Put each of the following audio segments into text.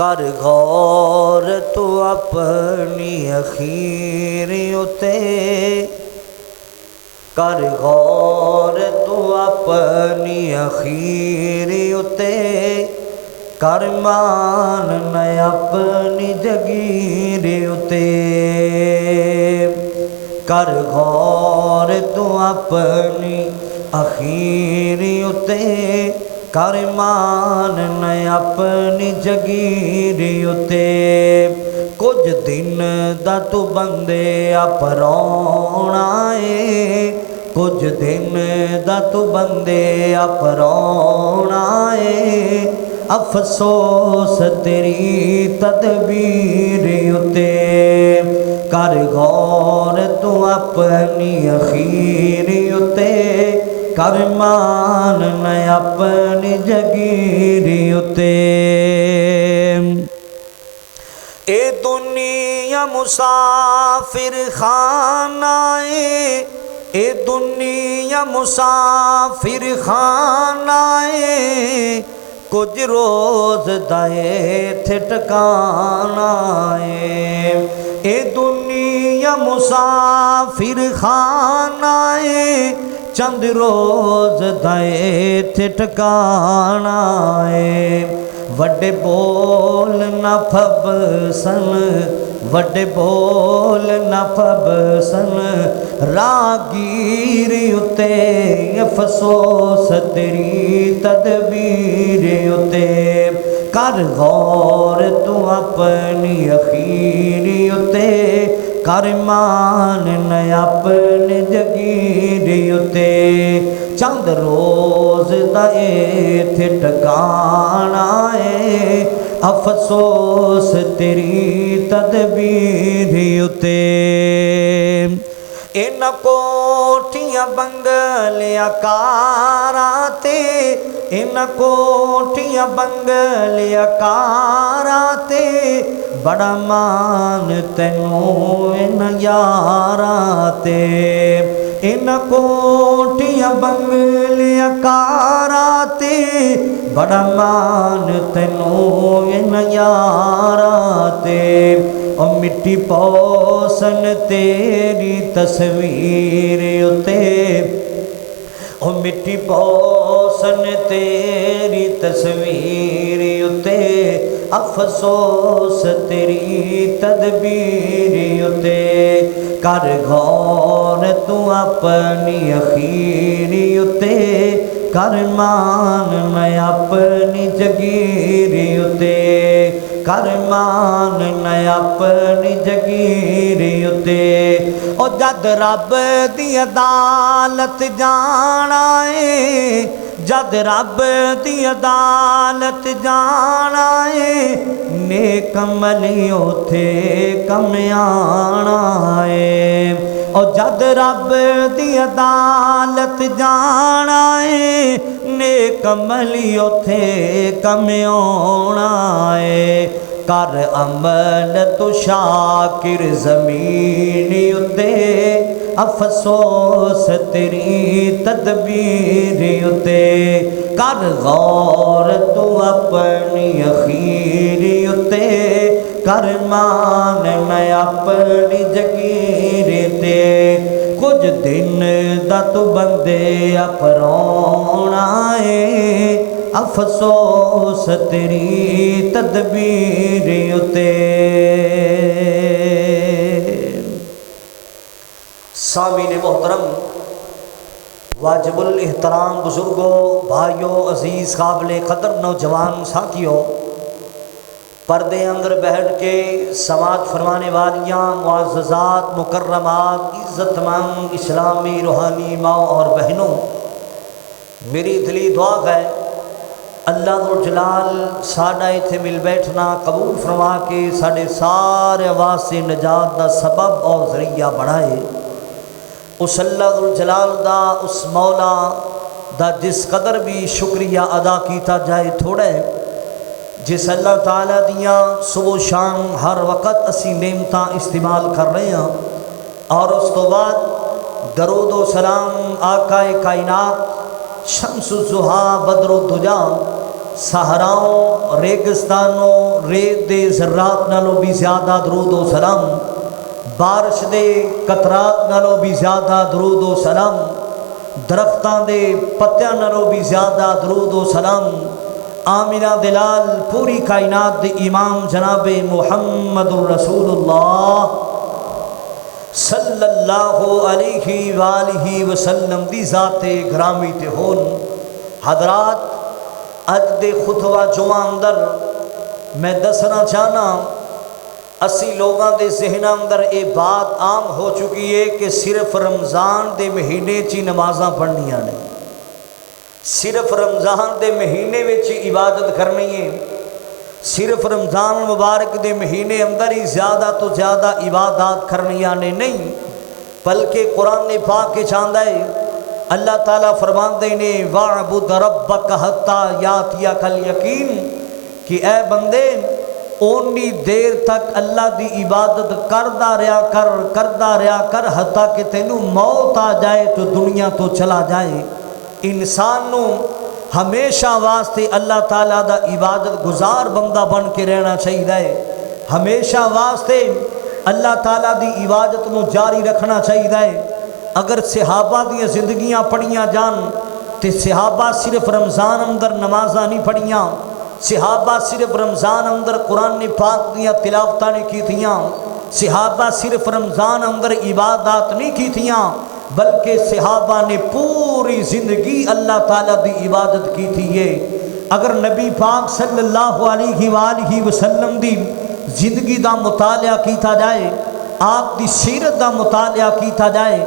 कर गौर तू अपनी अखीर उते, कर गौर तू अपनी अखीर उते, कर मान न अपनी जगीर उते। कर गौर तू अपनी अखीर उते, कर मान न अपनी जगीर उते। कुछ दिन दा तू बंदे अपराउणा है, कुछ दिन दा तू बंदे अपराउणा है। अफसोस तेरी तदबीर उते, कर गौर तू अपनी अखीर उते, कर मान न अपनी जगीर उते। ए दुनिया मुसाफिर खाना है, ए दुनिया मुसाफिर खाना है। कुछ रोज दाए थे ठिकाना है, ए दुनिया मुसाफिर खाना है। चंद रोज दाए थे ठिकाना है। वड्डे बोल न फबसन, वड्डे बोल न फबसन, रागीर उते। अफसोस तेरी तदबीर उते, कर गौर तू अपनी अखीर उते, कर मान न अपनी जगीर उते। चंद रोज दाए थे ठिकाना है, अफसोस तेरी तदबीर उते। इन कोठियां बंगलियां कारां ते, इन कोठियां बंगलियां कारां ते, बड़ा मान तैनू इन यारां ते। इन कोठियां बंगलियां कारां ते, बड़ा मान तैनू इन यारां ते। ओ मिट्टी पौसन तेरी तस्वीर उते, ओ मिट्टी पौसन तेरी तस्वीर उते। अफसोस तेरी तदबीर उते, कर गौर तू अपनी अखीर उते, कर मान न अपनी जगीर उते, कर मान न अपनी जगीर उते। ओ जद रब दी अदालत जाना है, जद रब दी अदालत जाना है। नेक अमली उथे कम आना है। ओ जद रब दी अदालत जाना है, नेक अमली उथे कम आना है। कर अमल तू शाकिर ज़मीन उते, अफसोस तेरी तदबीर उते। कर गौर तू अपनी अखीर उते, कर मान न अपनी जगीर ते। कुछ दिन दा तू बंदे अपराउणा है, अफसोस तेरी तदबीर उते। सामीन मोहतरम, वाजिबुल एहतराम बुजुर्गों, भाइयों, अजीज़ काबिल कदर नौजवान साथियों, पर्दे अंदर बैठ के समाज फरमाने वालियाँ मुअज़्ज़ज़ात मुकर्रमात इज़्ज़तमंद इस्लामी रूहानी माँ और बहनों, मेरी दिली दुआ है अल्लाह जलाल साडा इत्थे मिल बैठना कबूल फरमा के साढ़े सारे वास्ते निजात का सबब और जरिया बनाए। उस अल्लाह जलाल दा, उस मौला दा जिस कदर भी शुक्रिया अदा किया जाए थोड़ा है, जिस अल्लाह ताला दियाँ सुबह शाम हर वक़्त असी नेमतां इस्तेमाल कर रहे हैं। और उस तो बाद दरूद व सलाम आकाए कायनात शम्सुज़्ज़ुहा बदरुद्दुजा सहराओं रेगिस्तानों रेत दे ज़र्रात नालों भी ज़्यादा दरूद व सलाम, बारिश दे कतरात नालों भी ज़्यादा दरूद व सलाम, दरख्तां दे पत्तियां नालों भी ज़्यादा दरूद व सलाम आमिना दिलाल पूरी कायनात दे इमाम जनाब मुहम्मदुर रसूलुल्लाह सल्लल्लाहु अलैहि वालिहि वसल्लम दी ज़ाते ग्रामी ते होन। हजरात, अज दे खुतबा जुमा अंदर मैं दसना चाहना, असी लोगों के जहना अंदर ये बात आम हो चुकी है कि सिर्फ रमज़ान के महीने च ही नमाज़ां पढ़नियां ने, सिर्फ रमज़ान के महीने में इबादत करनी है, सिर्फ रमज़ान मुबारक के महीने अंदर ही ज़्यादा तो ज़्यादा इबादत करनियां ने। नहीं, बल्कि कुरान पाक के चाहता है, अल्लाह ताला फरमाते ने वाअबुद रब्बक हत्ता यातियकल यकीन, कि ए बंदे ओनी देर तक अल्लाह की इबादत करदा रहा कर हत्ता कि तेनू मौत आ जाए तो दुनिया तो चला जाए। इंसान नू हमेशा वास्ते अल्लाह ताला दा इबादत गुजार बंदा बन के रहना चाहिए, हमेशा वास्ते अल्लाह ताला दी इबादत नू जारी रखना चाहिए। अगर सहाबा दी जिंदगियां पढ़िया जान तो सहाबा सिर्फ रमज़ान अंदर नमाजा नहीं पढ़िया, सहाबा सिर्फ रमज़ान अंदर कुरान पाक दियाँ तिलावतां नहीं कीतियां, सहाबा सिर्फ रमज़ान अंदर इबादत नहीं कीतियां, बल्कि सहाबा ने पूरी ज़िंदगी अल्लाह ताला दी इबादत की थी है। अगर नबी पाक सल्लल्लाहु अलैहि वसल्लम दी जिंदगी का मुतालिया किया जाए, आप दी सीरत का मुतालिया किया जाए,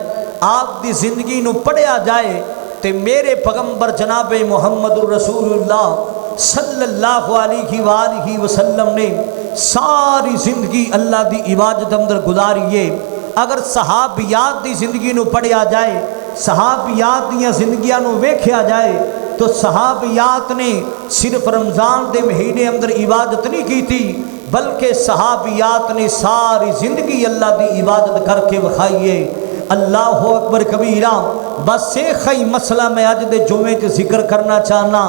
आप दी जिंदगी नू पढ़िया जाए, तो मेरे पैगंबर जनाब मुहम्मदुर रसूलुल्लाह सल्लल्लाहु अलैहि वसल्लम ने सारी जिंदगी अल्लाह की इबादत अंदर गुजारी है। अगर सहाबियात की जिंदगी नू पढ़िया जाए, सहाबियात दी जिंदगियां नू वेख्या जाए, तो सहाबियात ने सिर्फ रमज़ान के महीने अंदर इबादत नहीं की थी, बल्कि सहाबियात ने सारी जिंदगी अल्लाह की इबादत करके विखाई है। अल्लाह अकबर कबीरा। बस एक ही मसला मैं अज दे जुमे च जिक्र करना चाहना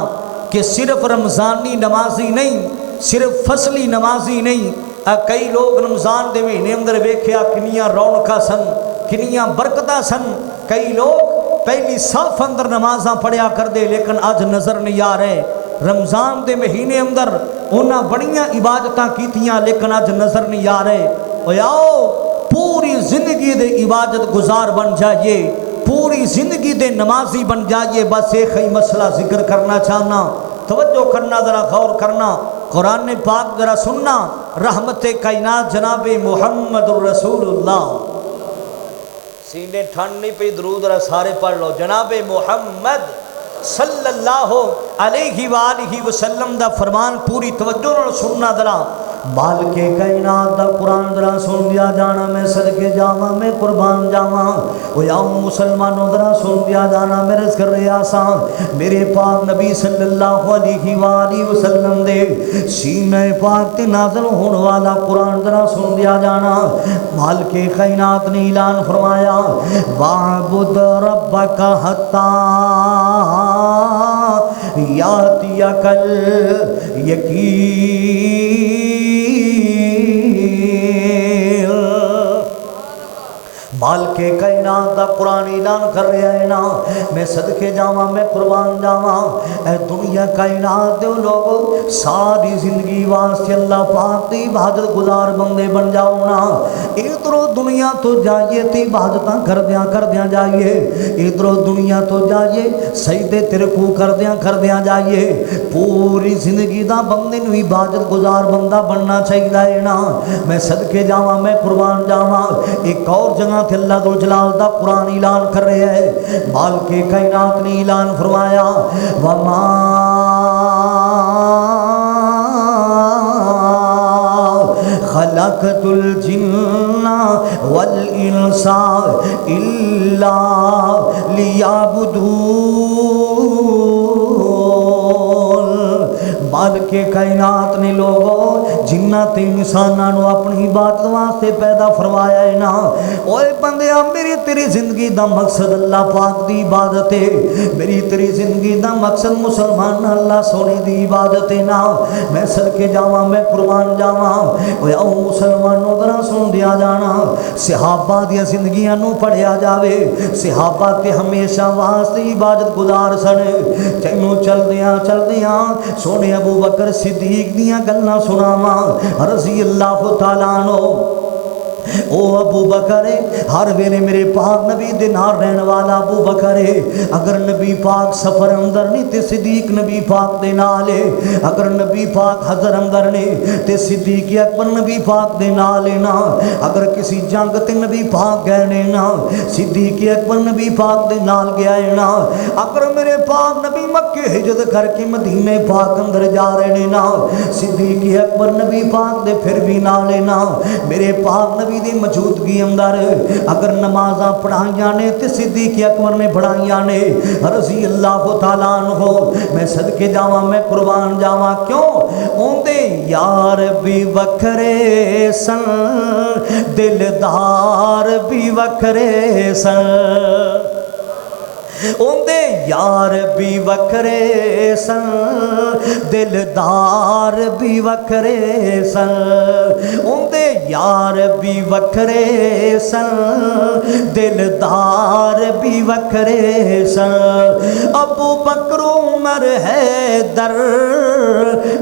कि सिर्फ रमज़ानी नमाजी नहीं, सिर्फ फसली नमाजी नहीं, कई लोग रमज़ान के महीने अंदर वेख्या किनियां रौनकां सन, किनियां बरकतां सन। कई लोग पहली साफ अंदर नमाजा पढ़िया करते, लेकिन अज नज़र नहीं आ रहे। रमज़ान के महीने अंदर उन्हें बड़िया इबादतां कीतियां, लेकिन अज नज़र नहीं आ रहे। और आओ पूरी जिंदगी दे इबादत गुजार बन जाइए, पूरी जिंदगी दे नमाजी बन जाइए। बस एक ही मसला जिक्र करना चाहना, तवज्जो करना, ज़रा गौर करना, कुरान पाक ज़रा सुनना। रहमत कायनात जनाब मुहम्मदुर रसूलुल्लाह, सीने ठंड नहीं पई, दरूद ज़रा सारे पढ़ लो। जनाब मुहम्मद सल्लल्लाहु अलैहि वसल्लम दा फरमान पूरी तवज्जो नाल सुनना। ज़रा मालिके कायनात दा कुरान ज़रा सुन दिया जाना, मैं सदके जावा, मैं कुर्बान जावा। ओ आओ मुसलमानों ज़रा सुन दिया जाना, मेरे कर आसा मेरे पाक नबी सल्लल्लाहु अलैहि वसल्लम दे सीने पाक ते नाज़िल होने वाला कुरान ज़रा सुन दिया जाना। मालिके कायनात ने ऐलान फरमाया, वाबुद रब्बका हत्ता यातियकल यकीन। माल के कायनात दा कुरान ऐलान कर रहा है ना, मैं सदके जावा, मैं कुर्बान जावा। ए दुनिया कायनात दे लोग सारी जिंदगी वास्ते अल्लाह पाक दी इबादत गुजार बंदे बन जाओ ना। इधरों दुनिया तो जाइए तो इबादतां करदियां जाइए, इधरों दुनिया तो जाइए सजदे तिरकू करदियां जाइए। पूरी जिंदगी दा बंदे नूं इबादत गुजार बंदा बनना चाहिए है ना। मैं सदके जावा, मैं कुर्बान जावा। एक और जगह अल्लाह दुल जलाल दा कुरान ऐलान कर रहे हैं, माल के कायनात ने ऐलान फरमाया, वमा खलक़तुल जिन्ना वल इंसा इल्ला लियाबुदून। माल के कायनात ने लोगों जिन्ना ते इंसानां नूं अपनी इबादत वास्ते पैदा फरमाया है ना, ओए बंदिया मेरी तेरी जिंदगी दा मकसद अल्लाह पाक दी इबादत है। मेरी तेरी जिंदगी दा मकसद मुसलमान अल्लाह सोने दी इबादत है ना। मैं सदके जावां, मैं कुर्बान जावां। ओए आओ मुसलमानों जरा सुन दिया जाना, सहाबा दी जिंदगियां नूं पढ़िया जावे। सहाबा ते हमेशा वास्ते इबादत गुजार सन। तैनूं चलदियां चलदियां सोने अबू बकर सिद्दीक दियां गल्लां सुनावां रज़ी अल्लाह तआला अन्हु। ओ अबू बकर हर वेले मेरे पाक नबी दे नाल रहन वाला अबू बकर है। अगर नबी पाक सफर अंदर नहीं ते सिद्दीक नबी पाक दे नाल है। अगर नबी पाक हजर अंदर ने ते सिद्दीक अकबर नबी पाक दे नाल है ना। अगर किसी जंग ते नबी पाक गए ने ना, सिद्दीक अकबर नबी पाक दे नाल गया है ना। अगर मेरे पाक नबी मक्के हिजरत करके मदीने पाक अंदर जा रहे ने ना, सिद्दीक अकबर नबी पाक दे फिर भी नाल है ना। मेरे पाक नबी दी मौजूदगी अंदर अगर नमाज़ां पढ़ाइयां ने ते सिद्दीक अकबर ने पढ़ाइयां ने रज़ी अल्लाह तआला अन्हु। मैं सदके जावां, मैं कुर्बान जावां, क्यों ओंदे यार भी वखरे सन, दिलदार भी वखरे सन। ओंदे यार भी वखरे सन, दिलदार भी वखरे सन। ओंदे यार भी वखरे सन, दिलदार भी वखरे सन। अबू बकर उमर हैदर,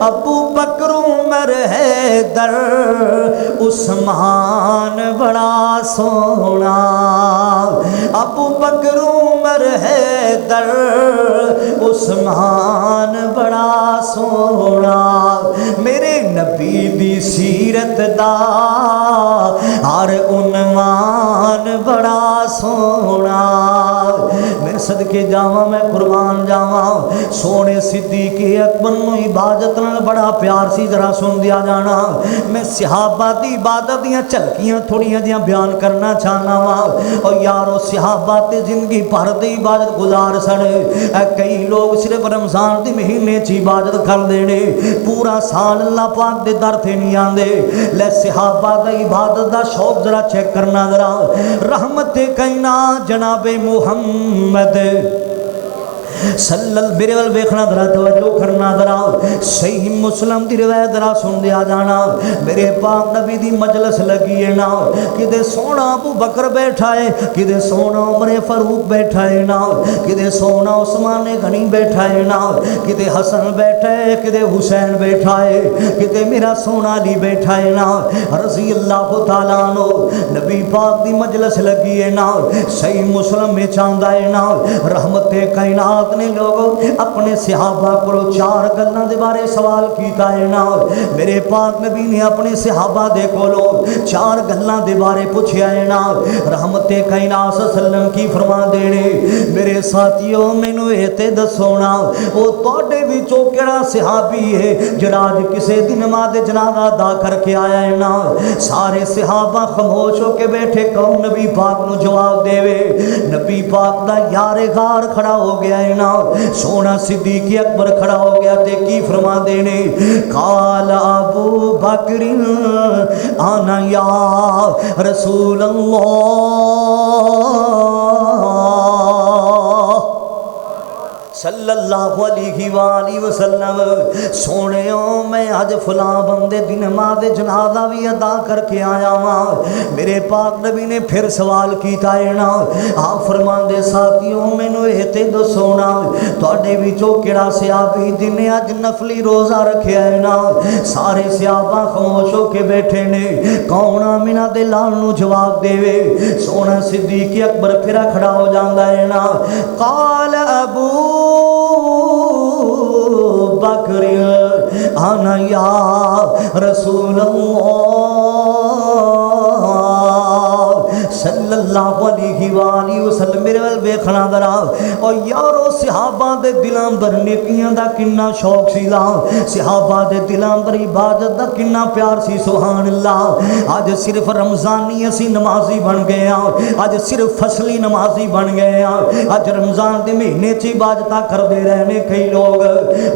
अबू बकर उमर हैदर, उस्मान बड़ा सोना। अबू बकर उमर हैदर, उस्मान बड़ा सोना। मेरे नबी दी सीरत दा हर उन्वान बड़ा सोना। मैं सदके जावां, मैं कुर्बान जावां। सोने सिद्दीक अकबर नूं इबादत नाल बड़ा प्यार सी, जरा सुन दिया जाना। मैं सहाबा दी इबादत दियां झलकियां थोड़ियां जिहां बयान करना चाहना वा। और यारो सहाबा ते जिंदगी भर दी इबादत गुजार सन। कई लोग सिर्फ रमजान के महीने च इबादत करते ने, पूरा साल अल्लाह पाक दे दर ते नहीं आते। ले सहाबा दा इबादत दा शौक जरा चेक करना जरा। रहमत कायनात जनाबे मुहम्मद सल्लल्लाहु मेरे वाल वेखना जरा, तवज्जो करना जरा। सही मुस्लिम दी रिवायत जरा सुन दिया जाना। मेरे पाक नबी दी मजलिस लगी है ना, किते सोना अबू बकर बैठा है, किते सोना उमर फारूक बैठा है ना, किते सोना उस्मान गनी बैठा है ना, किते हसन बैठा है, किते हुसैन बैठा है, किते मेरा सोना अली बैठा है ना रज़ी अल्लाह तआला अन्हु। नबी पाक दी मजलिस लगी है ना। सही मुस्लिम में चांदा है ना, रहमत कायनात ने लोग अपने सहाबा को चार गल्लां दे बारे सवाल कीता है ना। मेरे पाक नबी ने अपने सहाबा दे कोलों चार गल्लां दे बारे पूछया है ना। रहमत कायनात सल्लम की फरमा देने, मेरे साथियों मैनू ये ते दसो ना, वो तुहाडे विचों किहड़ा सहाबी है जिहड़ा अज किसे दी नमाज़ जनाजा अदा करके आया है ना। सारे सहाबा खामोश होके बैठे, कौन नबी पाक नू जवाब देवे। नबी पाक दा यारे गार खड़ा हो गया है ना। सोना सिद्दीक अकबर खड़ा हो गया ते की फरमा देने, काल अबू बकर आना या रसूल सल्लल्लाहु अलैहि वसल्लम। सोने मैं अज फलां बंदे दी नमाज़ जनाजा भी अदा करके आया वां। मेरे पाक नबी ने फिर सवाल किया है ना। आप फरमांदे साथियों मैनू ये ते दसो ना, तुहाडे विचों किहड़ा सहाबी जिन्हें अज नफली रोज़ा रखिया है ना। सारे सहाबा खामोश होके बैठे ने, कौन आमिना दे लाल नू जवाब देवे। सोना सिद्दीक अकबर फिर खड़ा हो जाता है ना। काल अबू बकर आना या रसूल अल्लाह सल्लल्लाहु अलैहि वसल्लम मेरे वाल वेखना दरा और यारो सहाबा दे दिलां अंदर नेकियां दा किन्ना शौक सी ला सहाबा दे दिलां अंदर इबादत दा किन्ना प्यार सी सुभान अल्लाह। अज सिर्फ रमजानी असी नमाजी बन गए हैं, अज सिर्फ फसली नमाजी बन गए हैं। अज रमजान के महीने च इबादत करते रहने कई लोग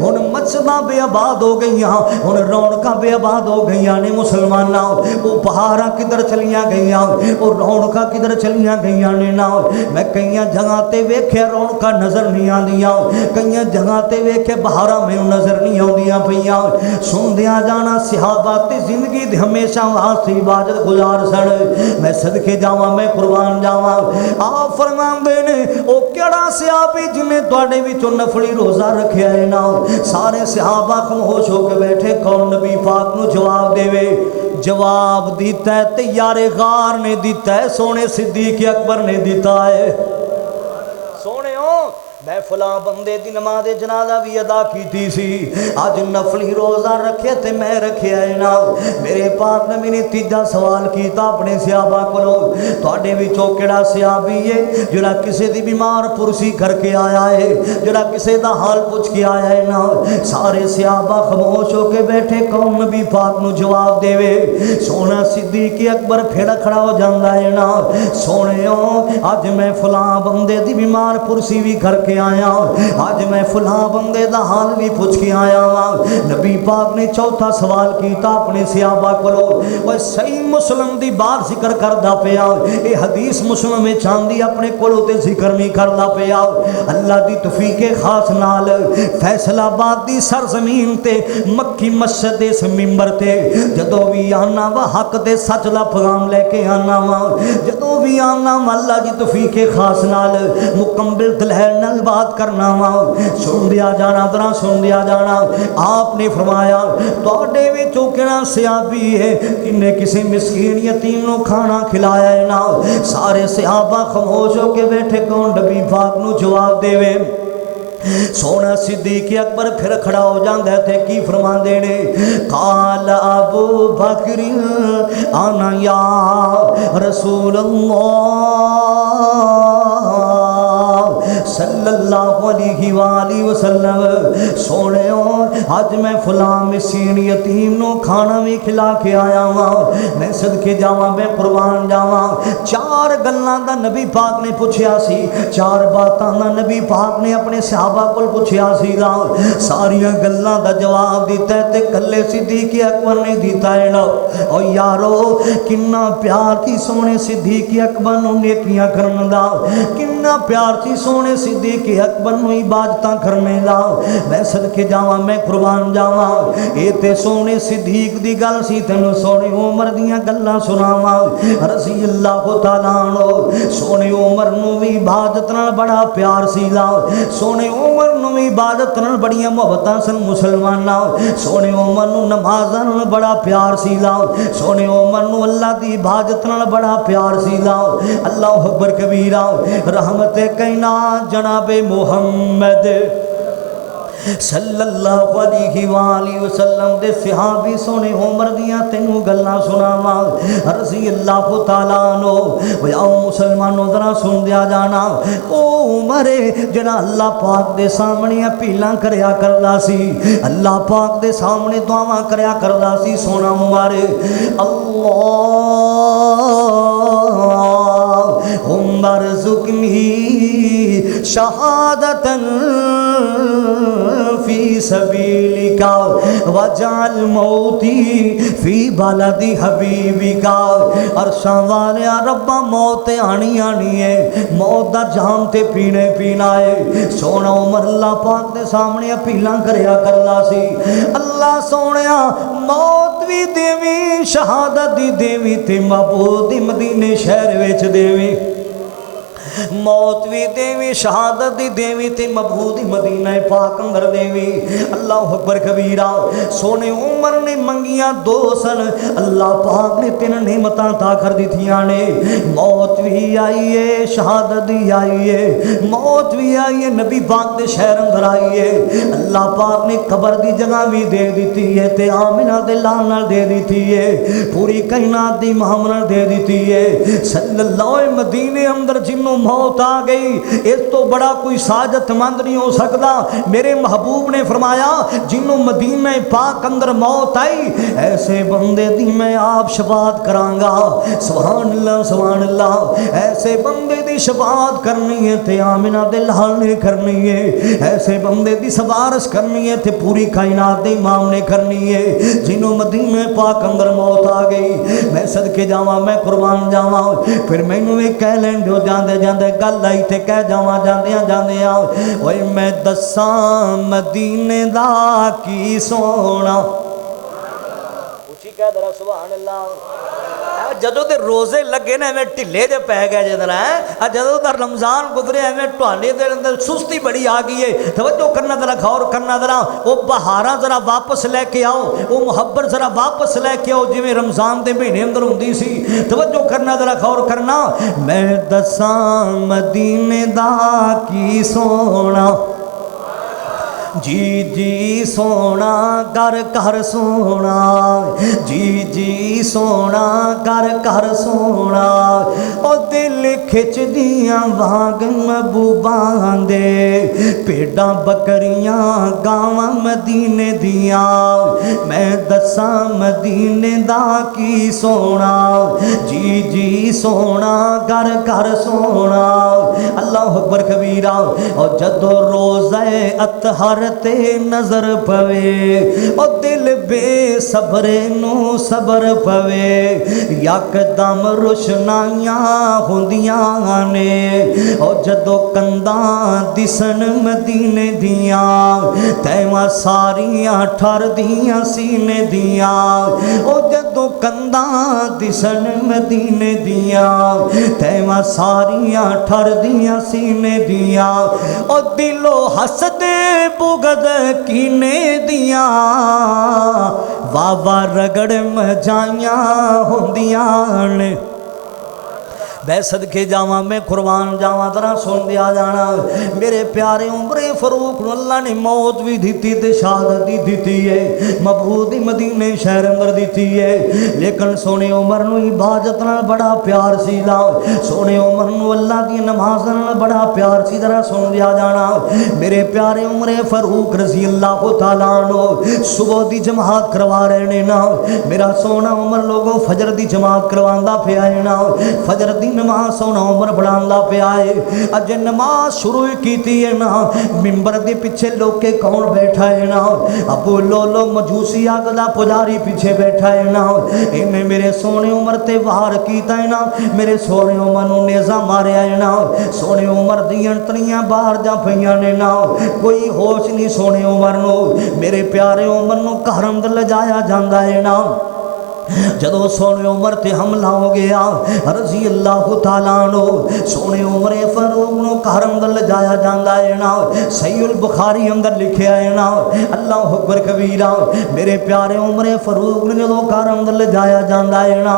हुण मस्जिदां बेआबाद हो गई, हुण रौनकां बेआबाद हो गई ने मुसलमाना। वो बहारां किधर चलियां गई, वो रौनकां किधर चलियां गई ने ना। मैं कई जगह ते वेख्या रौनकां नजर नहीं आंदियां, कई जगह ते वेखे बहारां मैनूं नजर नहीं आउंदियां पईयां। सुनदियां जाना सहाबा ते जिंदगी दे हमेशा वास्ते इबादत गुजार सन। मैं सदके जावां, मैं कुर्बान जावां। आप फरमांदे ने ओ केड़ा सहाबी जिन्हें तुहाडे विचों नफली रोजा रखिया है ना। सारे सहाबा खामोश होकर बैठे, कौन नबी पाक नूं जवाब देवे। जवाब दिता है ते यारे गार ने दिता है, सोने सिद्दीक अकबर ने दिता है। सोने मैं फला बंदे दी नमाज जनाजा भी अदा की सी, अज नफली रोजा रखे ते मैं रखे है ना। मेरे पाक ने मैंने तीजा सवाल किया अपने सहाबा कोलों, तुहाडे विचों केड़ा सहाबी है जिहड़ा किसी दी बीमार पुरसी करके आया है, जिहड़ा किसी दा हाल पुछ के आया है ना। सारे सहाबा खामोश होके बैठे, कौन नबी पाक नूं जवाब देवे। सोना सिद्दीक अकबर फिर खड़ा हो जाता है ना। सोने अज मैं फला बंदे दी बीमार पुरसी भी करके आया, आज मैं फला बंदे दा हाल भी पूछ के आया वा। नबी पाक ने चौथा सवाल किया अपने सहाबा कोलों। सही मुस्लिम दी बात जिक्र करदा पिया, ये हदीस मुस्लिम में चांदी अपने कोलों ते जिक्र नहीं करदा पिया। अल्लाह दी तौफीक खास नाल फैसलाबाद दी सरजमीन ते मक्की मस्जिद दे इस मिंबर ते जदों भी आना वा हक दे सच दा पैगाम लेके आना वा, जदों भी आना वा अल्लाह दी तौफीक खास नाल मुकम्मल दलैल नाल बात करना वा। सुन दिया जाना, तरह सुन दिया जाना। आपने फरमाया तुहाडे विचों किहड़ा सहाबी है जिन्हें किसी मिस्कीन यतीम नूं खाना खिलाया है ना। सारे सहाबा खामोश होके बैठे, कौन नबी पाक नूं जवाब देवे। सोना सिद्दीक अकबर फिर खड़ा हो जाता है थे की फरमांदे ने, काल अबू बकर आना या रसूल सल्लल्लाहु अलैहि वसल्लम। सोने अज मैं फला मिस्कीन यतीम नूं खाना भी खिला के आया वा, मैं सदके जावां, मैं कुर्बान जावां। चार गल्लां दा नबी पाक ने पूछया सी, चार बातां दा नबी पाक ने अपने सहाबा कोल पूछया सीगा। सारियां गल्लां दा जवाब दिता ते कल्ले सिद्दीक अकबर ने दिता है ना। और यारो किन्ना प्यार थी सोने सिद्दीक अकबर नूं नेकियां करन दा, किन्ना प्यार थी सोने सिद्दीक अकबर नूं इबादतां करने दा। मैं सदके जावां, मैं कुर्बान जावां। ये ते सोने सिद्दीक दी गल सी, तैनूं सोने उमर दियां गल्लां सुनावां रज़ी अल्लाह तआला अन्हु। सोने उमर नूं भी इबादत नाल बड़ा प्यार सीगा, सोने उमर नूं भी इबादत नाल बड़ियां मुहब्बतां सन मुसलमानां। सोने उमर नूं नमाज़ां नाल बड़ा प्यार सीगा, सोने उमर नूं अल्लाह दी इबादत नाल बड़ा प्यार सीगा। अल्लाहु अकबर कबीरा। रहमत कायनात जनाबे मुहम्मद सल्लल्लाहु अलैहि वसल्लम दे सहाबी सोने उमर दियां तैनूं गल्लां सुनावां रज़ी अल्लाह तआला अन्हु। ओ आओ मुसलमानों जरा सुन दिया जाना। ओ उमर जिहड़ा अल्लाह पाक दे सामने अपीलां करया करदा सी, अल्लाह पाक दे सामने दुआवां करया करदा सी। सोना उमर उमर ज़ुकनी शहादतन फी सबीलिका वजाल मौती फी बलदी हबीबिका। अरशां वाले रब्बा मौत आनी आनी है, मौत दा जाम ते पीने पीना है। सोना उमर अल्लाह पाक दे सामने अपीलां करया करदा सी। अल्लाह सोनिया मौत भी देवी, शहादत दी देवी ते महबूब दी मदीने शहर विच देवी। मौत भी देवी, शहादत दी देवी ते मबूद मदीना पाक अंदर देवी। अल्लाह अकबर कबीरा। सोने उमर ने मंगिया दो सन, अल्लाह पाक ने तीन नेमतां ता कर दित्तियां ने। मौत भी आई है, शहादत भी आई है, मौत भी आई है, नबी पाक दे शहर अंदर आई है। अल्लाह पाक ने कबर दी जगह भी दे दी है, ते आमिना दे लाल नाल दे दी है, पूरी कायनात दी मोहम्मद दे दी है सल्लल्लाहु अलैहि। मदीने अंदर जिन्हों मौत आ गई, इस तो बड़ा कोई साजतमंद नहीं हो सकता। मेरे महबूब ने फरमाया जिन्हों मदीने पाक अंदर मौत आई, ऐसे बंदे दी मैं आप शफात करांगा। सुभान अल्लाह सुभान अल्लाह। ऐसे बंदे दी शफात करनी है ते आमिना दे लाल ने करनी है, ऐसे बंदे दी सिफारिश करनी है ते पूरी कायनात दे इमाम ने करनी है। जिन्हों मदीने पाक अंदर मौत आ गई, मैं सदके जावां, मैं कुर्बान जावां। फिर मैनू भी कह लैन दो जांदे जांदे गल आई ते कह जावां जांदियां जांदियां, ओए मैं दसां मदीने दा की सोना। उची कह दरा सुभान अल्लाह। जदों ते रोजे लगे ना एवें ढिले जे पै गए जरा है, जदों दा रमजान गुजरे एवें तुहाडे दे अंदर सुस्ती बड़ी आ गई है। तवज्जो करना जरा, गौर करना जरा। वो बहारां जरा वापस लैके आओ, वो मुहब्बत जरा वापस लैके आओ जिवें रमजान दे महीने अंदर हुंदी सी। तवज्जो करना जरा, गौर करना। मैं दसां मदीने दा की सोना, जी जी सोना कर कर सोना, जी जी सोना कर कर सोना। ओ दिल खिच दियां वाग महबूबां दे, भेडां बकरियां गावां मदीने दियां। मैं दसां मदीने दा की सोना, जी जी सोना कर कर सोना। अल्लाह अकबर कबीरा। और जदों रोज़े अतहर ते नजर पवे, ओ दिल बेसबरे नू सबर पवे। यकदम रुशनाइयां हुंदियां ने, ओ जदों कंधां दिसन मदीने दियां, तैवां सारियां ठरदियां सीने दियां। ओ जदों कंधां दिसन मदीने दियां, तैवां सारियां ठरदियां सीने दियां। ओ दिलो हसदे बुगद कीने दियां, वावा रगड़ मजाइयां होंदियां ने। मैं सदके जावां, मैं कुर्बान जावां, तरह सुन दिया जाना। मेरे प्यारे उमरे फरूक अल्लाह ने मौत भी दी ते शहादत भी दी है, मबूद मदीने शहर अंदर दी है। लेकिन सोने उमर नूं इबादत नाल बड़ा प्यार सी ला, सोने उमर नूं अल्लाह दी नमाज़ नाल बड़ा प्यार सी। जरा सुन दिया जाना। मेरे प्यारे उमरे फरूक रज़ी अल्लाह तआला अन्हु सुबह दी जमात करवा रहे ने ना। मेरा सोना उमर लोगों फजर दी जमात करवांदा पिया है ना। फजर दी नमाज सोना उमर पढ़ांदा पिया है। अज नमाज शुरू की है ना, मिंबर के पीछे लोके कौन बैठा है ना, अबू लोलो मजूसी अग दा पुजारी पीछे बैठा है ना। इन्हें मेरे सोने उमर ते वार कीता है ना, मेरे सोने उमर नूं नेज़ा मारिया है ना। सोने उमर दी अंतड़ियां बाहर जा पईयां ने ना, कोई होश नहीं सोने उमर नूं। मेरे प्यारे उमर नूं घर अंदर ले जाया जांदा है ना। जदों सोने उमर ते हमला हो गया रज़ी अल्लाह तआला अन्हु, सोने उमरे फरूक नूं घर अंदर ले जाया जांदा है ना। सहीहुल बुखारी अंदर लिखिया है ना। अल्लाह अकबर कबीरा। मेरे प्यारे उमरे फरूक ने जदों घर अंदर ले जाया जांदा है ना,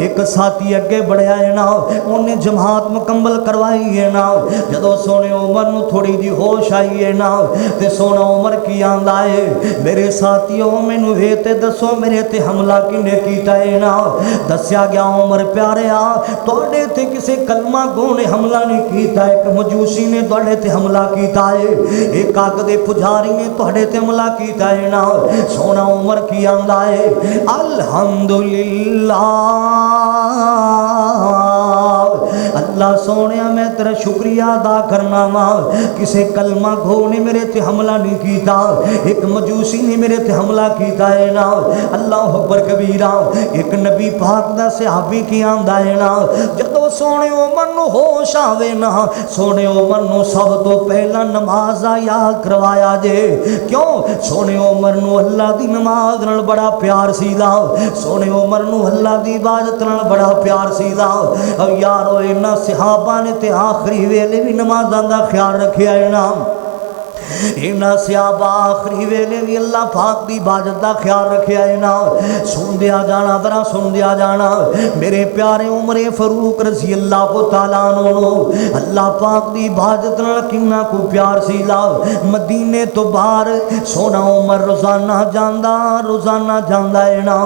एक साथी अगे बढ़िया है ना, उन्हें जमात मुकम्मल करवाई है ना। जदों सोने उमर नूं थोड़ी जी होश आई है ना, ते सोना उमर की आंदा है, मेरे साथियों मैनूं ये ते दसो मेरे ते हमला किने कीता है ना। दस्या गया उमर प्यारिया तुहाडे ते किसी कलमा गो ने हमला नहीं कीता, एक मजूसी ने तुहाडे ते हमला कीता है, एक अग दे पुजारी ने तुहाडे ते हमला कीता है ना। सोना उमर की आंदा है अल्हम्दुलिल्लाह, अल्लाह सोने मैं तेरा शुक्रिया अदा करना वा, किसी कलमा गो ने मेरे ते हमला नहीं कीता, एक मजूसी ने मेरे ते हमला कीता है ना। अल्लाह अकबर कबीरा। एक नबी पाक दा सहाबी की आंदा है ना, जदों सोने उमर नूं होश आवे ना, सोने उमर नूं सब तो पहला नमाज दा याद करवाया जे। क्यों? सोने उमर नूं अल्लाह दी नमाज नाल बड़ा प्यार सीदा, सोने उमर नूं अल्लाह दी इबादत नाल बड़ा प्यार सीदा। और यारो इन्हां सहाबा ने ते आखिरी वेले भी नमाज़ां दा ख्याल रखिया है ना। इन्हां सहाबा आखिरी वेले भी अल्लाह पाक की इबादत का ख्याल रखिया है ना। सुन दिया जाना, बड़ा सुन दिया जाना, मेरे प्यारे उमरे फरूक रजी अल्लाह तआला अन्हु अल्लाह पाक की इबादत नाल किन्ना को प्यार सीला। मदीने तो बाहर सोना उमर रोजाना जांदा है ना।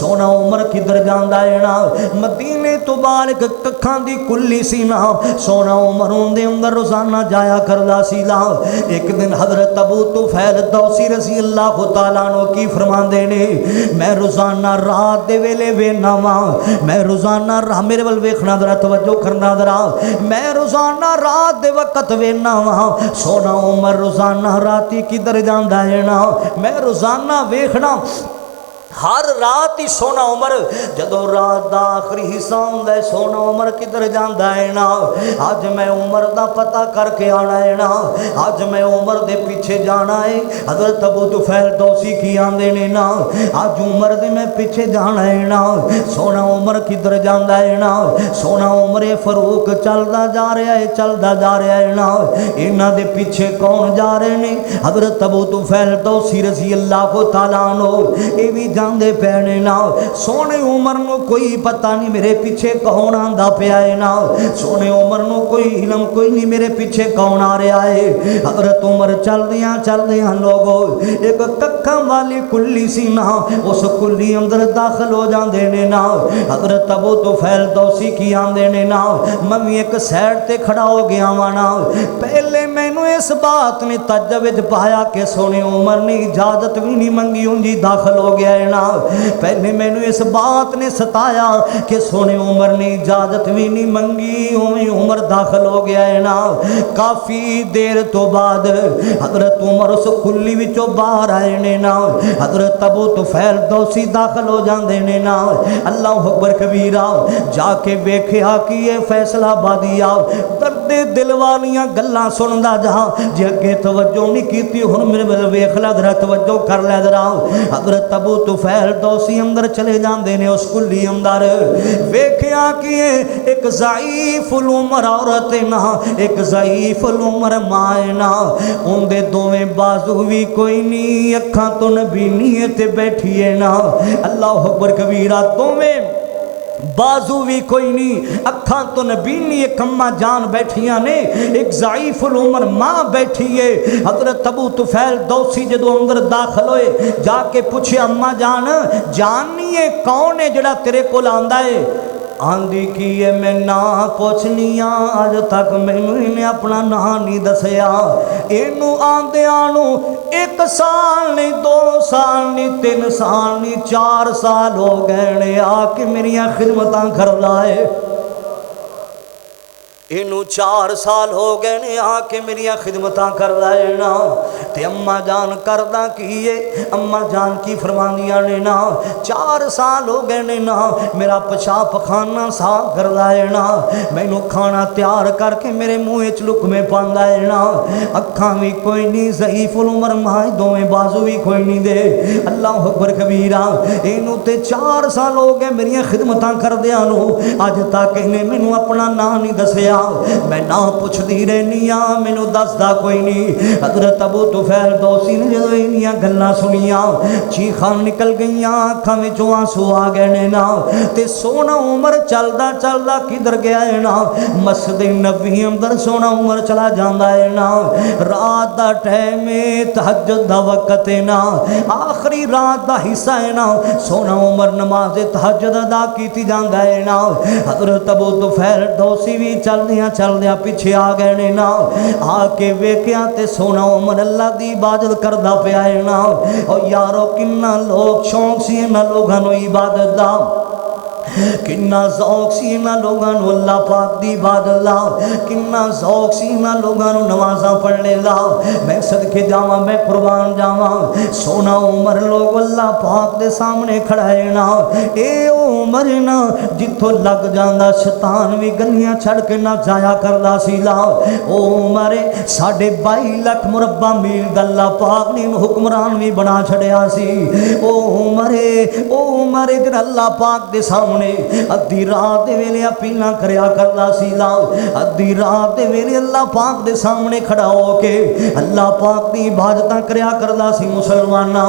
सोना उमर किधर जांदा है ना? मदीने तो बाहर एक कखां दी कुल्ली सी ना, सोना उमर उनदे अंदर रोजाना जाया करदा सीला। एक दिन हजरत अबू तुफैल दौसी रज़ी अल्लाह तआला अन्हु की फरमांदे ने, मैं रोजाना रात दे वेले वेना वा, मैं रोजाना मेरे वल वेखना जरा, तवज्जो करना जरा, मैं रोजाना रात दे वक्त वेना वा। सोना उमर रोजाना राती किधर जांदा है ना, मैं रोजाना वेखना हर रात ही सोना उमर जदों रात का आखिरी हिस्सा होंदा है, सोना उमर किधर जांदा है ना। अज मैं उमर का पता करके आना है ना, अज मैं उमर दे पीछे जाना है। हज़रत अबू तुफैल दौसी की आंदे ने ना, अज उमर दे मैं पीछे जाना है ना। सोना उमर किधर जांदा है ना, सोना उमरे फरूक चलदा जा रहा है, चलदा जा रहा है ना। इन्हां दे पीछे कौन जा रहे ने? हज़रत अबू तुफैल दौसी रज़ी अल्लाह तआला अन्हु ये भी जांदे पैने ना। सोने उमर नूं कोई पता नहीं मेरे पीछे कौन आंदा पिया है ना, सोने उमर नूं कोई इलम कोई नहीं मेरे पीछे कौन आ रहा है। हज़रत उमर चलदियां लोगों एक कक्खां वाली कुल्ली सी ना, उस कुल्ली अंदर दाखिल हो जांदे ने ना। हज़रत अबू तुफैल दौसी की आंदे ने ना, मैं भी एक साइड ते खड़ा हो गया वा ना। पहले मैनू इस बात ने तज्जब विच पाया कि सोने उमर ने इजाजत भी नहीं मंगी, उंजी दाखिल हो गया है ना। पहले मैनू इस बात ने सताया कि सोने उमर ने इजाजत भी नहीं मंगी, उमें उमर दाखिल हो गया है ना। काफ़ी देर तो बाद हज़रत उमर उस कुल्ली विचों बाहर आए ने ना। हज़रत अबू तुफैल दौसी दाखिल हो जाते ने ना। अल्लाह अकबर कबीरा जाके वेख्या कि ये फैसलाबादी आ दर्दे दिल वालियां गल्लां सुनदा जा। जे अगे तवज्जो नहीं की हुण मेरे मेरे वेख ला जरा, तवज्जो कर लै जरा। हज़रत अबू तुफैल दौसी अंदर चले जाते ने, उस कुल्ली अंदर वेख्या कि एक ज़ईफ़ुल उमर औरत ना, एक ज़ईफ़ुल उमर माए ना, उनके दोवें बाजू भी कोई नहीं, अखां तो नबीनी ते बैठिए ना। अल्लाह अकबर कबीरा, दोवें बाजू भी कोई नहीं, अखां तो नबीनी एक अम्मा जान बैठिया ने, एक ज़ईफ़ुल उमर माँ बैठी है। हज़रत अबू तुफैल दौसी जदों अंदर दाखिल होए जाके पूछे, अम्मा जान जाननी है कौन है जड़ा तेरे कोल आंदा है? आंदी की है मैं ना पुछनी आ, अज तक मैनू इन्हें अपना ना नहीं दसिया। इनू आंदिया नू 1 साल नहीं, 2 साल नहीं, 3 साल नहीं, 4 साल हो गए ने आके मेरिया खिदमतां करदा है। इनू 4 साल हो गए ने आके मेरिया खिदमतां करदा है ना। ते अम्मा जान करदा की है? अम्मा जान की फरमांदियां ने ना, 4 साल हो गए ने ना, मेरा पेशाब पखाना साफ करदा है ना, मैनू खाना तैयार करके मेरे मुँह च लुकमे पांदा है ना। अखां भी कोई नहीं, ज़ईफ़ुल उमर माए दोवें बाजू भी कोई नहीं दे। अल्लाह अकबर कबीरा, इनू ते 4 साल हो गए मेरिया खिदमतां करदियां नू, अज तक इन्हें मैनू अपना ना नहीं दसिया। मैं ना पुछदी रहनी आ, मैनू दसदा कोई नहीं। हज़रत अबू तुफैल दौसी ने जो इन्नियां गल्लां सुनिया चीखां निकल गईयां, अखां विचों आंसू आ गए ने ना। ते सोना उमर चलदा चलदा किधर गया है ना, मस्जिद नबी अंदर सोना उमर चला जांदा है ना। रात दा टाइम है, तहज्जुद दा वक्त है ना, आखिरी रात दा हिस्सा है ना, सोना उमर नमाज तहज्जुद अदा कीती जांदा है ना। हज़रत अबू तुफैल दौसी भी चलदियां पिछे आ गए ने ना। आके वेख्या ते सोना उमर अल्लाह दी इबादत करदा पिया है ना। और यारो किन्ना लोग शौक सी इन्हां लोगां नूं इबादत दा, किन्ना शौक सी इन्हां लोगां नूं अल्लाह पाक दी इबादत दा, किन्ना शौक सी इन्हां लोगां नूं नमाज़ां पढ़ने दा। मैं सदके जावां, मैं कुर्बान जावां, सोना उमर लोग अल्लाह पाक दे सामने खड़ा है ना। ए ओ उमर ना जिथों लग जांदा शैतान भी गलियां छड़ के ना जाया करदा सी ला। ओ उमर साढ़े 22 लाख मुरब्बा मील दा अल्लाह पाक ने हुक्मरान भी बना छड़िया सी। ओ उमर जेड़ा अल्लाह पाक दे सामने अद्धी रात दे वेले अपीलां करया करदा सी ला। अद्धी रात दे वेले अल्लाह पाक दे सामने खड़ा हो के अल्लाह पाक दी इबादतां करया करदा सी। मुसलमाना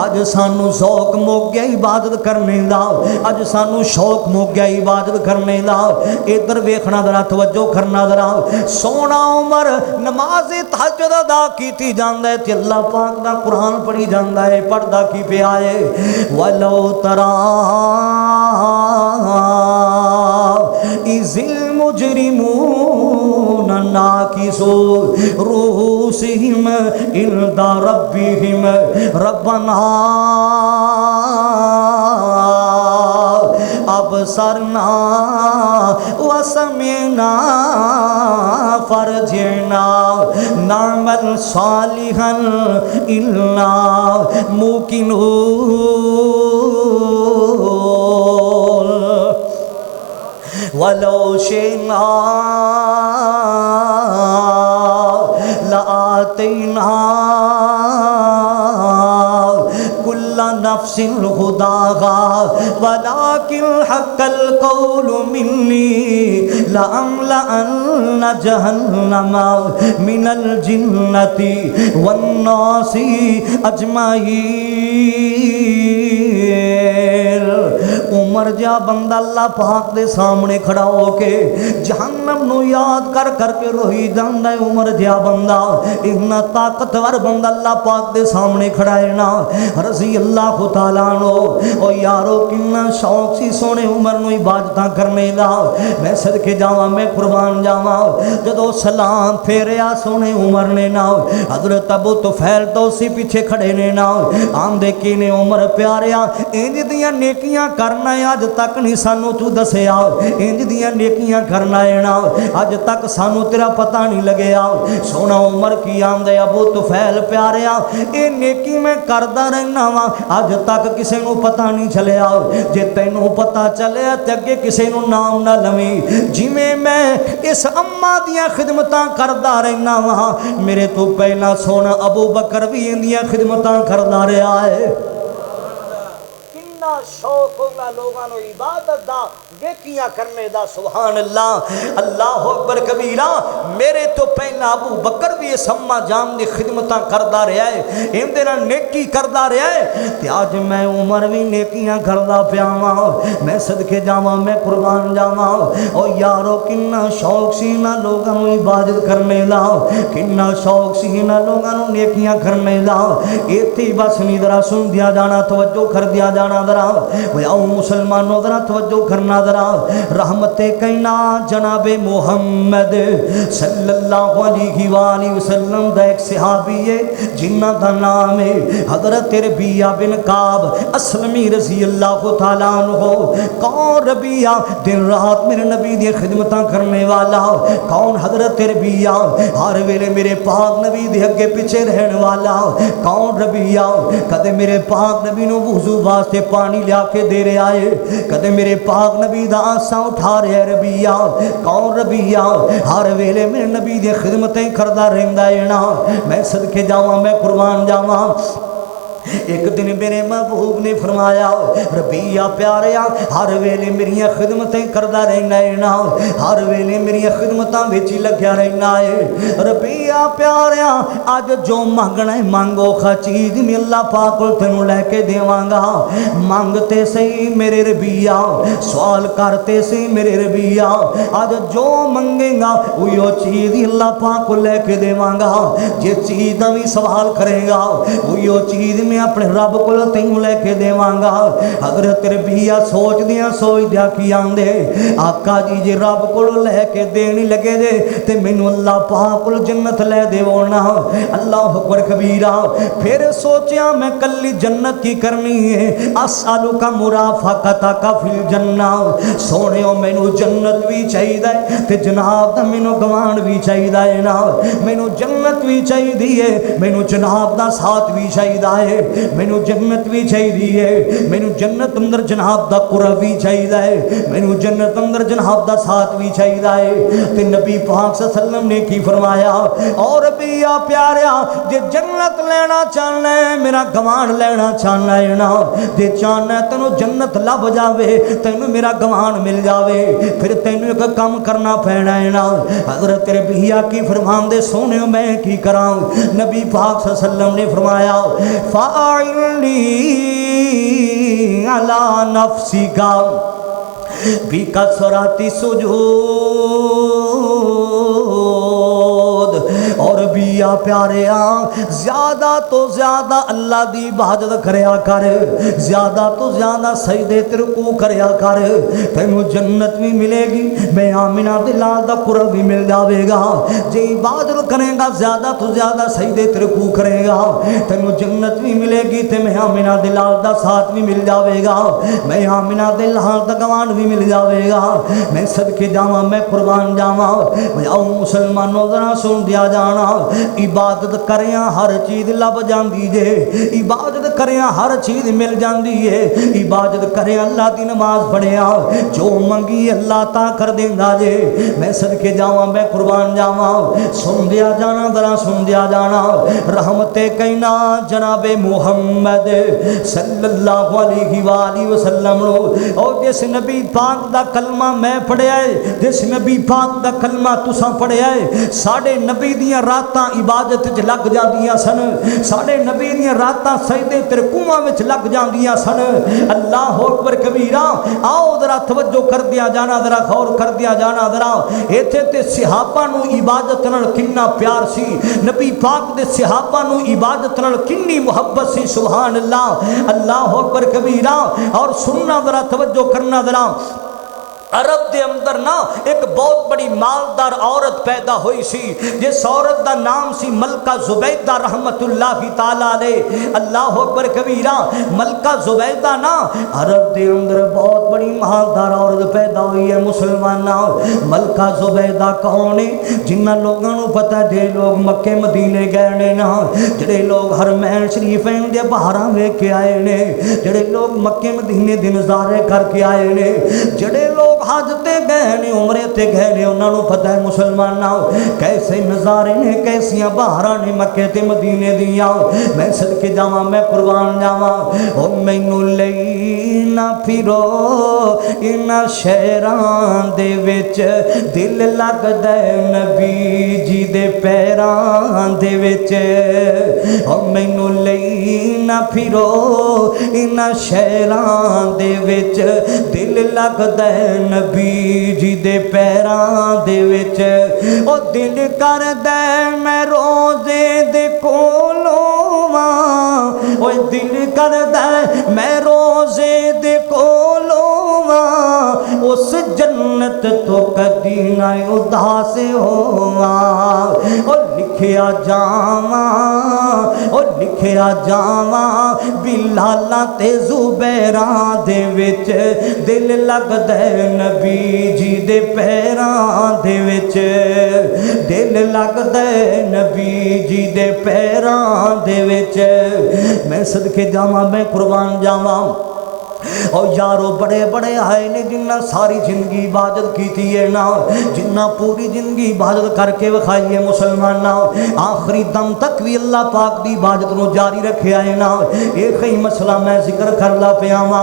अज सानू शौक मुक गया इबादत करने दा, अज सानू शौक मुक गया इबादत करने दा। इधर वेखना जरा, तवज्जो करना जरा। सोना उमर नमाज तहज्जुद अदा कीती जांदा है ते अल्लाह पाक दा कुरान पढ़ी जांदा है। पढ़दा की पिया है वलो तरा इज़िल मुजरिमून नाकिसू रूसिहिम इल्दा रब्बिहिम रब्बना अबसरना वसमिना फरजना नअमल सालिहन इन्ना मूकिनून वलो शिना लातैना कुल्ला नफ्सिन हुदाहा वलाकिन हक्कल कौलु मिन्नी लअम्लअन्न जहन्नमा मिनल जिन्नति वन्नासी अजमाईन। उमर जा बंदा अल्लाह पाक दे सामने खड़ा होके जहन्नम नू याद कर करके रोई जांदा है। उमर जा बंदा इन्ना ताकतवर बंदा अल्लाह पाक दे सामने खड़ा है ना। रज़ी अल्लाह तआला नो ओ यारो किन्ना शौक सी सोने उमर नू इबादतां करने दा। मैं सदके जावां, मैं कुर्बान जावां। जदों सलाम फेरिया सोने उमर ने ना, हज़रत अबू तुफैल तो उसी पीछे खड़े ने ना। आंदे की ने उमर प्यारिया इंज दियां नेकियां करना है अज तक नहीं सानू तू दसिया। इंज दियां नेकियां करना है ना अज तक सानू तेरा पता नहीं लगया। सोना उमर की आंदे अबू तुफैल प्यारिया ये नेकी मैं करदा रहना वा अज तक किसी नू पता नहीं चलिया। जे तैनू पता चलिया ते अगे किसी नू नाम ना लवी। जिवें मैं इस अम्मा दियां खिदमतां करदा रहना वा मेरे तो पहला सोना अबू बकर भी इंदियां खिदमतां करदा रहा है। शौक होगा लोगों को इबादत दा नेकियां करने दा। सुभान अल्लाह, अल्लाह अकबर कबीरा। मेरे तो पहला अबू बकर भी इस अम्मा जान दी खिदमतां करदा रहा है, इहदे नाल नेकी करदा रहा है ते अज मैं उमर भी नेकियां करदा पिया वां। मैं सदके जावां, मैं कुर्बान जावां। ओ यारो किन्ना शौक सी ना लोगों को इबादत करने दा, किन्ना शौक सी ना लोगों को नेकियां करने दा। इत्थे बस नहीं जरा सुन दिया जाना, तवज्जो कर दिया जाना जरा। आओ मुसलमानों जरा तवज्जो करना जरा। रहमते कैना जनाबे मोहम्मद सल्लल्लाहु अलैहि वसल्लम दा एक सहाबी है जिन्ना दा नाम है हजरत रबिया बिन काब असलमी रज़ी अल्लाह तआला अन्हु। कौन रबिया? दिन रात मेरे नबी दी खिदमतां करने वाला। कौन? हजरत रबिया हर वेले मेरे पाक नबी दे अगे पीछे रहने वाला। कौन रबिया? कदे मेरे पाक नबी नू वुज़ू वास्ते पानी लिया के दे रहा है, कदे मेरे पाक नबी दा आसा उठा रहा है। रबिया कौन? रबिया हर वेले मेरे नबी दी खिदमतें करदा रहिंदा है ना। मैं सदके जावां, मैं कुर्बान जावां। एक दिन मेरे महबूब ने फरमाया रबिया प्यारिया हर वेले मेरिया खिदमतें करदा रहना है ना, हर वेले मेरिया खिदमतां विच लग्या रहना है। रबिया प्यारिया अज जो मंगना है मंगो खा चीज मैं अल्लाह पाक कोल तैनूं लैके देवांगा। मंगते सही मेरे रबिया, सवाल करते सही मेरे रबिया। अज जो मंगेगा उयो चीज अल्लाह पाक को लैके देवांगा। जे चीज का भी सवाल करेगा उयो चीज मैं अपने रब को तेन लैके देवांगा। हजरत रबिया सोचदिया सोचदिया की आंदे आका जी जे रब को लैके देनी लगे जे ते मैनू अल्लाह पाक को जन्नत लै देवो ना। अल्लाह अकबर कबीरा। फिर सोचा मैं कली जन्नत की करनी है। असअलु का मुराफाकता का फिल जन्ना। सोने मैनू जन्नत भी चाहिए ते जनाब दा मैनू गवान भी चाहिए है ना। मैनू जन्नत भी चाहिए है, मैनू जनाब दा साथ भी चाहिए है। मैनू जन्नत भी चाहिए है, मैनू जन्नत अंदर जनाब दा कुरब भी चाहिए है, मैनू जन्नत अंदर जनाब दा साथ भी चाहिए है। ते नबी पाक सल्लल्लाहु अलैहि वसल्लम ने की फरमाया, और भी आ प्यारिया जे जन्नत लेना चाहना है, मेरा गवान लेना चाहना है ना, जे चाहना है तेनू जन्नत लभ जावे, तेनू मेरा गवान मिल जावे, फिर तेनू एक काम करना पैना है ना। हज़रत रबिया की फरमांदे सोने मैं की करा। नबी पाक सल्लल्लाहु अलैहि वसल्लम ने फरमाया, फ़ाइली अला नफ्सिका बिकसरति सुजूद। और भी आ प्यारिया ज्यादा तो ज्यादा अल्लाह की इबादत करया कर, ज्यादा तो ज्यादा सजदे ते रुकू करया कर, तेनू जन्नत भी मिलेगी, मैं आमिना दे लाल दा कुरब भी मिल जाएगा। जे इबादत करेगा ज्यादा तो ज्यादा सजदे ते रुकू करेगा, तेनू जन्नत भी मिलेगी, ते मैं आमिना दे लाल दा साथ भी मिल जाएगा, मैं आमिना दे लाल दा गवान भी मिल जाएगा। मैं सदके जावा, मैं कुर्बान जावा। आओ मुसलमानों जरा सुन दिया जाना, इबादत करिया हर चीज लभ जाती जे, इबादत करिया हर चीज मिल जाती है, इबादत करिया अल्लाह की नमाज पढ़िया जो मंगी अल्लाह ता कर देंदा जे। मैं सदके जावा, मैं कुर्बान जावा। सुन दिया जाना, जरा सुन दिया जाना। रहमते कहना जनाबे मुहम्मद सल्लल्लाहु अलैहि वसल्लम और जिस नबी पाक दा कलमा मैं पढ़िया है, जिस नबी पाक दा कलमा तुसा पढ़िया है, साढ़े नबी दियां रातां इबादत च लग जांदियां सन, साढ़े नबी दियां रातां सजदे ते रुकूआं विच लग जांदियां सन। अल्लाह अकबर कबीरा। आओ जरा तवज्जो कर दिया जाना, जरा गौर कर दिया जाना। जरा इत्थे ते सहाबा नूं इबादत नाल किन्ना प्यार सी, नबी पाक दे सहाबा नूं इबादत नाल किन्नी मुहब्बत सी। सुभान अल्लाह, अल्लाह अकबर कबीरा। और सुनना जरा, तवज्जो करना जरा। अरब के अंदर ना एक बहुत बड़ी मालदार औरत पैदा हुई सी, जिस औरत का नाम सी मलका जुबैदा रहमतुल्लाहि ताला अलैह। अल्लाह अकबर कबीरा। मलका जुबैदा ना अरब के अंदर बहुत बड़ी मालदार औरत पैदा हुई है। मुसलमाना मलका जुबैदा कौन है? जिन्हों लोगों को पता, जे लोग मक्के मदीने गए ने ना, जेडे लोग हरमैन शरीफैन दे बहारां वेख के आए ने, जेडे लोग मक्के मदीने दे नज़ारे करके आए ने, जेडे लोग हज ते गए ने, उमरे ते गए ने, उन्होंने पता है मुसलमाना कैसे नज़ारे ने, कैसिया बहारा ने मक्के ते मदीने दिया। मैं सदके जावा, मैं कुर्बान जावा। ओ मैनू लई ना फिरो इन्हां शहरां दे विच, दिल लगदा नबी जी दे पैरां दे विच। ओ मैनू लई ना फिरो इन्हां शहरां दे विच, दिल लगदा नबी जी दे पैरां दे विच। ओ दिल करदा मैं रोज़े दे कोलों वां, ओ दिल करदा मैं रोज़े दे कोलों वां, उस जन्नत तो कदी ना उदास होवां। ओ लिखिया जावां, ओ लिखिया जावां बिलालां ते ज़ुबैरां दे विच, दिल लगदा नबी जी दे पैरां दे विच, दिल लगदा नबी जी दे पैरां दे विच। मैं सदके जावां, मैं कुर्बान जावां। और यारो बड़े बड़े आए ने जिन्ना सारी जिंदगी इबादत की है ना, जिन्ना पूरी जिंदगी इबादत करके विखाई है मुसलमाना, आखिरी दम तक भी अल्लाह पाक की इबादत को जारी रखे है ना। एक ही मसला मैं जिक्र कर ला पिया वा।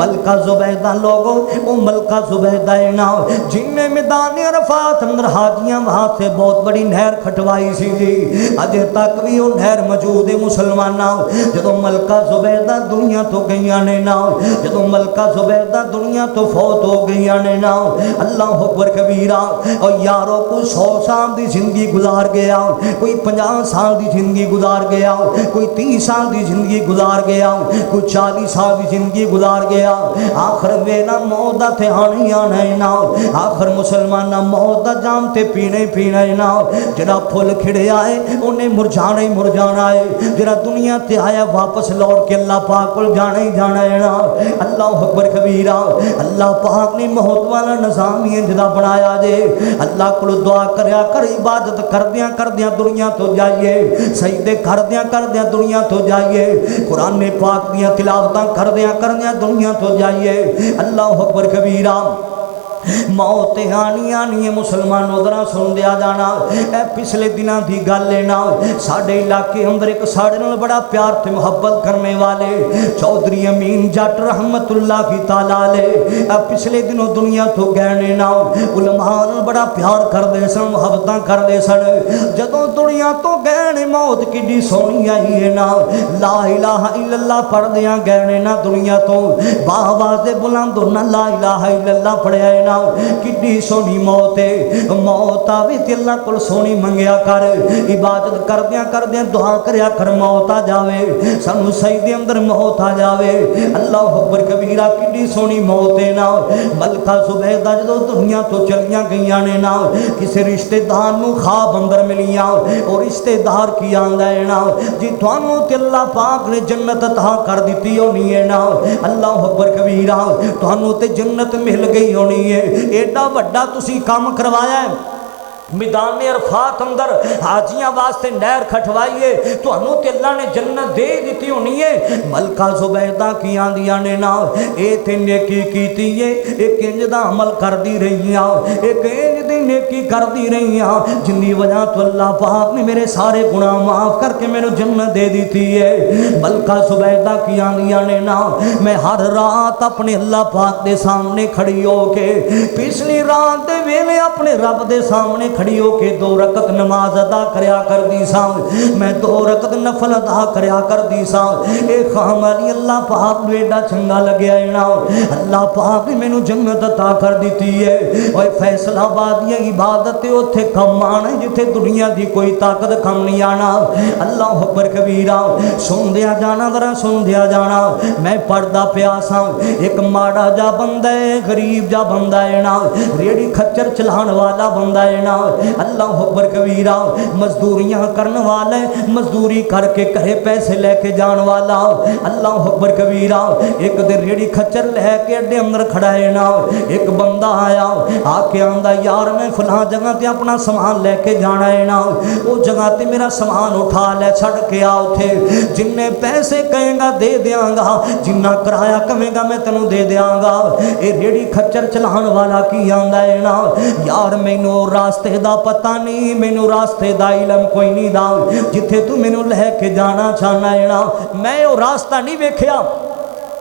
मलका जुबैदा लोगो, वो मलका जुबैदा है ना जिन्हें मैदान अरफात अंदर हाजियां वास्ते बहुत बड़ी नहर खटवाई सी जी, अजे तक भी वो नहर मौजूद है मुसलमाना। जो मलका जुबैदा दुनिया तो गई ने ना, जो मलका जुबैदा दुनिया तो फौत हो गई ने ना, अल्लाह अकबर कबीरा। और यारों कोई 100 साल की जिंदगी गुजार गया, कोई 50 साल की जिंदगी गुजार गया, कोई 30 साल की जिंदगी गुजार गया, कोई 40 साल की जिंदगी गुजार गया। आखिर मेरा मौत का थे आना ही आना है ना। आखिर मुसलमाना मौत का जाम ते पीने पीना है ना। जरा फुल खिड़िया है उन्हें मुरझाना ही मुरझाना है, जरा दुनिया ते आया वापस लौट के अल्लाह पाक को जाना ही जाना है ना। अल्लाह अकबर कबीरा। अल्लाह पाक ने मौत वाला निज़ाम ही इंज दा बनाया जे। अल्लाह को दुआ करया कर, इबादत करदियां करदियां दुनिया तो जाइए, सजदे करदियां दुनिया तो जाइए, कुरान पाक दियां तिलावतां करदियां दुनिया तो जाइए। अल्लाह अकबर कबीरा। मौत आनी आनी है मुसलमान उधरा सुन दिया जाना। ए पिछले दिनों की गल है ना, साडे इलाके अंदर एक साडे नाल बड़ा प्यार ते मुहब्बत करने वाले चौधरी अमीन जट रहमतुल्लाह की ताला अलैह पिछले दिनों दुनिया तो गए ने ना। उलमा नाल बड़ा प्यार करते सन, मुहब्बत करते सन। जदों दुनिया तो गए ने मौत किड्डी सोहनी आई है ना, ला इलाहा इल्लल्लाह पढ़दियां गए ने ना दुनिया तो, बावाज़ दे बुलंद ना ला इलाहा इल्लल्लाह पढ़िया है ना। किड्डी सोहनी मौत है, मौत आवे ते अल्लाह कोल सोहनी मंगया कर, इबादत करदियां दुआ करया कर मौत आ जावे, सानू सजदे अंदर मौत आ जावे। अल्लाह अकबर कबीरा। किड्डी सोहनी मौत है ना। मलका जुबैदा जदों दुनिया तो चलियां गईयां ने ना, किसी रिश्तेदार नू ख्वाब अंदर मिलियां, और रिश्तेदार की आंदा है ना जी तुहानू ते अल्लाह पाक ने जन्नत अता कर दित्ती होनी है ना। अल्लाह अकबर कबीरा। तुहानू ते जन्नत मिल गई होनी है, एडा वड्डा तुसी काम करवाया है, मैदान अरफात अंदर हाजियां वास्ते नहर खटवाइए, तुहानू ते अल्लाह ने जन्नत दे दी होनी है। मलका जुबैदा की आंदियां ने ना, ए ते नेकी कीती है, एक इंज दा अमल करदी रही, एक इंज दी नेकी करदी रही जिन्नी वजह तो अल्लाह पाक ने मेरे सारे गुनाह माफ करके मैनू जन्नत दे दी है। मलका जुबैदा की आंदियां ने ना, मैं हर रात अपने अल्लाह पाक दे सामने खड़ी होके, पिछली रात दे वेले अपने रब दे सामने खड़ी होके 2 रकत नमाज अदा करया करदी सा, मैं 2 रकत नफल अदा करया करदी सा। ए खाम अली अल्लाह पाक नू एडा चंगा लग्या है ना, अल्लाह पाक ने मैनू जन्नत अता कर दी है। ओए फैसलाबाद दी इबादत उत्थे कम आना जिथे दुनिया दी कोई ताकत कम नहीं आना। अल्लाह अकबर कबीरा। सुनदिया जाना जरा सुनदिया जाना, मैं पढ़दा पिया सा, एक माड़ा जा बंदा है, गरीब जा बंदा है ना, रेड़ी खच्चर चलाने वाला बंदा है ना। अल्लाह अकबर कबीरा। मजदूरियां करने वाला, मजदूरी करके घरे पैसे लेके जाने वाला। अल्लाह अकबर कबीरा। एक दिन रेड़ी खच्चर लैके अड्डे अंदर खड़ा है ना, एक बंदा आया, आके आंदा यार मैं फलां जगह ते अपना समान लेके जाना है ना, उस जगह ते मेरा समान उठा ले, छड़ के आ उठे, जिन्ने पैसे कहेगा दे देंगा, जिन्ना किराया कहेगा मैं तेनू दे देंगा। ये रेड़ी खच्चर चलाने वाला की आंदा है ना, यार मैनू रास्ते दा पता नहीं, मैनू रास्ते दा इलम कोई नहीं दा, जिथे तू मैनू लैके जाना चाहना है ना, मैं वो रास्ता नहीं वेख्या,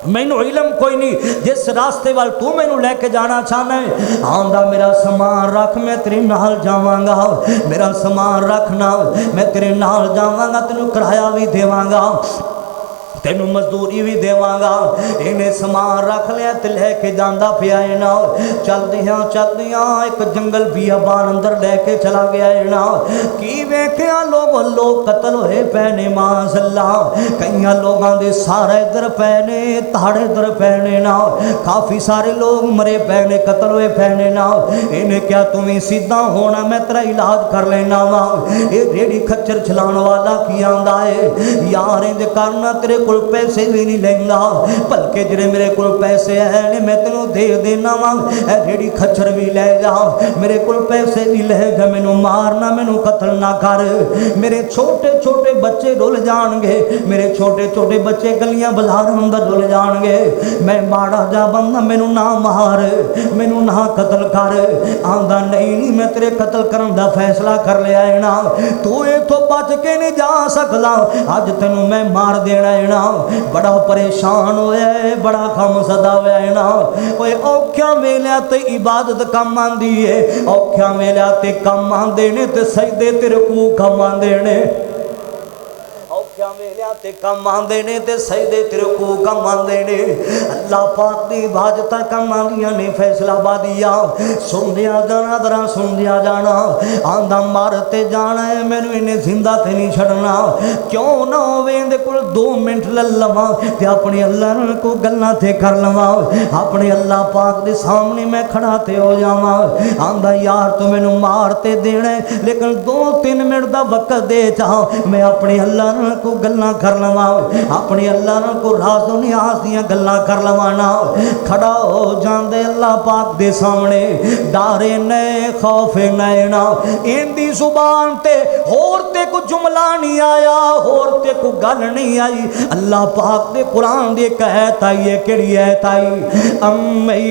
मैनू इलम कोई नहीं, जिस रास्ते वाल तू मैनू लैके जाना चाहना है, आंदा मेरा समान रख मैं तेरे नाल जावांगा, मेरा समान रखना मैं तेरे नाल जावांगा, तेनू किराया भी देवांगा, तेनू मजदूरी भी देवांगा। इन्हें समान रख लिया तो लैके जाता पिया है ना। चलदियां एक जंगल बियाबान अंदर लैके चला गया है ना। की वेख्या लोग कतल होए पे ने माशअल्ला, कई लोगों के सारे इधर पे ने, ताड़े इधर पे ने ना, काफ़ी सारे लोग मरे पे ने, कतल होए पे ने ना। इन्हें क्या तुम्हें सीधा होना, मैं तेरा इलाज कर लेना वा। ये रेड़ी खच्चर चलाने वाला की आंदा है, यार इंज करना तेरे को पैसे भी नहीं लेंगा, बल्कि जिहड़े मेरे को पैसे है मैं तेनों दे देना वा, रेड़ी खच्चर भी ले जा, मेरे को पैसे भी ले जा, मैनू मारना मैनू कतल ना कर, मेरे छोटे छोटे बच्चे रुल जाएंगे, मेरे छोटे छोटे बच्चे गलियां बाजार अंदर रुल जाएंगे, मैं माड़ा जा बंदा मैनू ना मार, मैनू ना कतल कर। आंदा नहीं मैं तेरे कतल करने का फैसला कर लिया है ना, तू इथों बच के नहीं जा सकता, अज तेनू मैं मार देना है ना। बड़ा परेशान होया है, बड़ा कम सदा होया है ना। ओए औख्या वेलिया ते इबादत कम आंदी है, औख्या वेलिया ते कम आंदे ने ते सजदे ते रुकू कम आंदे ने, औख्या वेलिया ते कम आंदे ने ते सजदे ते रुकू कम आंदे ने। अल्लाह पाक दी इबादत कम आंदियां ने। फैसलाबादिया सुनदिया जाना जरा सुनदिया जाना, आंदा मारते जाना है मैनू इन्हें जिंदा ते नहीं छड़ना, क्यों ना होवे इहदे कोल 2 मिनट ले लवां ते अपने अल्लाह को गल्लां ते कर लवां, अपने अल्लाह पाक दे सामने मैं खड़ा ते हो जावां। आंदा यार तू मैनू मार ते देना है, लेकिन 2-3 मिनट दा वक्त दे चाह, मैं अपने अल्लाह को गल्लां कर लवां, अपने अल्लाह नाल को राज़ो नियाज़ दियां गल्लां कर लवां ना। खड़ा हो जांदे अल्लाह पाक दे सामने, डारे ने खौफे नैना, इंदी जुबान ते होर ते को जुमला नहीं आया, होर ते को गल नहीं आई। अल्लाह पाक दे कुरान दे कहत आई है, केड़ी आयत आई, अम्मै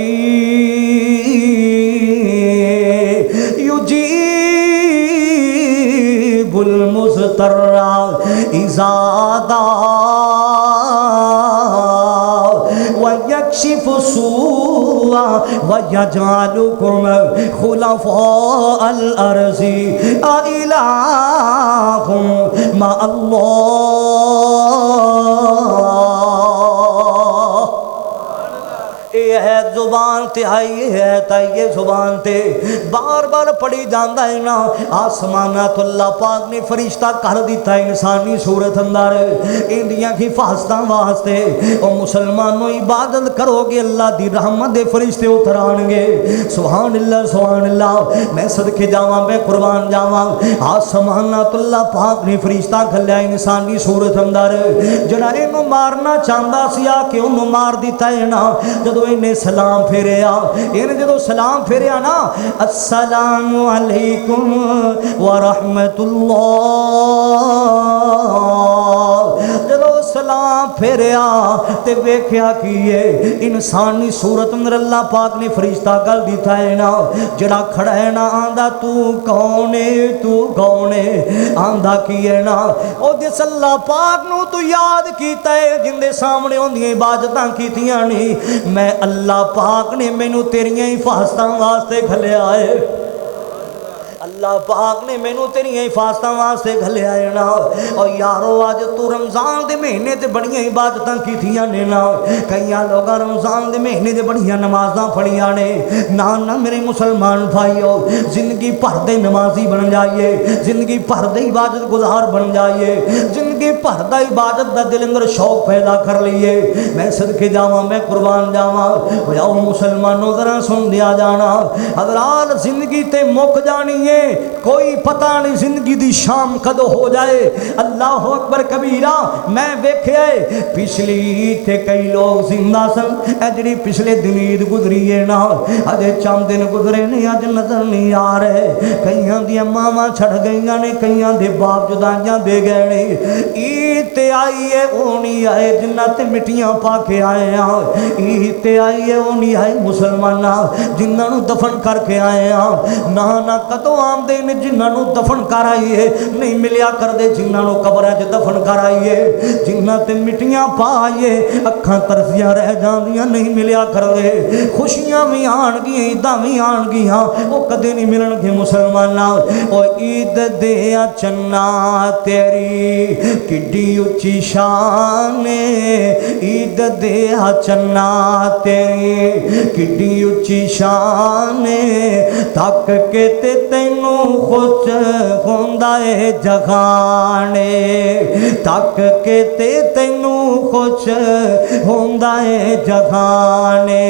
युजीबुल मुज़तर्रा इज़ा दा वयक्शिफु सूआ वयजअलुकुम खुलफाअल अर्ज़ि अइलाहुम मा है जुबान ते आई है ताइये जुबान ते बार बार पढ़ी जाता है ना। आसमाना तो अल्लाह पाक ने फरिश्ता कर दिता इंसानी सूरत अंदर इंदियां हिफाजत वास्ते। और मुसलमानों इबादत करोगे अल्लाह दी रहमत दे फरिश्ते उतर आएंगे। सुभान अल्लाह सुभान अल्लाह। मैं सदके जावां, मैं कुर्बान जावां। आसमाना तो अल्लाह पाक ने फरिश्ता घल्लिया इंसानी सूरत अंदर, जड़ा इनू मारना चाहता सी आके उन्होंने मार दिता है ना। जदों इन्हें सलाम फेरिया, इन्हें जो सलाम फेरिया ना, अस्सलामु अलैकुम व रहमतुल्लाह, जदों सलाम फेरिया ते वेख्या कि ये इंसानी सूरत अंदर अल्लाह पाक ने फरिश्ता गल दिता है ना। जड़ा खड़ा है ना आंदा तू कौन है, तू कौन है, आंदा की है ना ओ जिस अल्लाह पाक नू तू याद कीता है, जिंदे सामने उन्दियां इबादतां कीतियां नहीं। मैं अल्लाह पाक ने मैनू तेरियां हिफाजत वास्ते घलिया है, अल्लाह पाक ने मैनू तेरियां हिफाजत वास्ते घलिया है ना। और यारो अज तू रमजान के महीने से बड़ियां इबादत कीतियां ने ना। कई लोग रमजान के महीने से बड़ियां नमाज़ां पढ़ियां ने ना। ना मेरे मुसलमान भाईओ, जिंदगी भर दे नमाजी बन जाइए, जिंदगी भर दे इबादत गुजार बन जाइए, जिंदगी भर दा इबादत दा दिल अंदर शौक पैदा कर लीए। मैं सदके जावां, मैं कुर्बान जावां। आओ मुसलमानों जरा सुन दिया जाना, हज़रात जिंदगी ते मुक जानी है, कोई पता नहीं जिंदगी दी शाम कदों हो जाए। अल्लाह अकबर कबीरा। मैं वेख्या पिछली ते कई लोग जिंदा सन, जी पिछले दिन ईद गुजरी है ना, अजे चंद दिन गुजरे ने अज नजर नहीं आ रहे। कईयां दी मावां छड़ गई ने, कईयां दे बाप जुदाइयां दे गए ने। ईद ते आई है वो नहीं आए जिन्ना ते मिट्टियां पा के आए हैं। ईद ते आई है वो नहीं आए मुसलमाना जिन्होंने दफन करके आए हैं। ना ना कदों आमदे ने जिन्होंने दफन कर आइए, नहीं मिलिया करते जिन्होंने कबर च दफन कर आइए। जिन्हों ते मिट्टियां पाइए अखां तरसियां रह जांदियां, नहीं मिलिया करते। खुशियां भी आनगियां, ईदां भी आनगियां, वो कदे नहीं मिलणगे मुसलमाना। ओ ईद दे चन्ना तेरी किड्डी उच्ची शान, ईद दे चन्ना तेरी किड्डी उच्ची शान, तक के ते तैनू खुश होंदा है जगाने, तक के ते तैनू खुश होंदा है जगाने।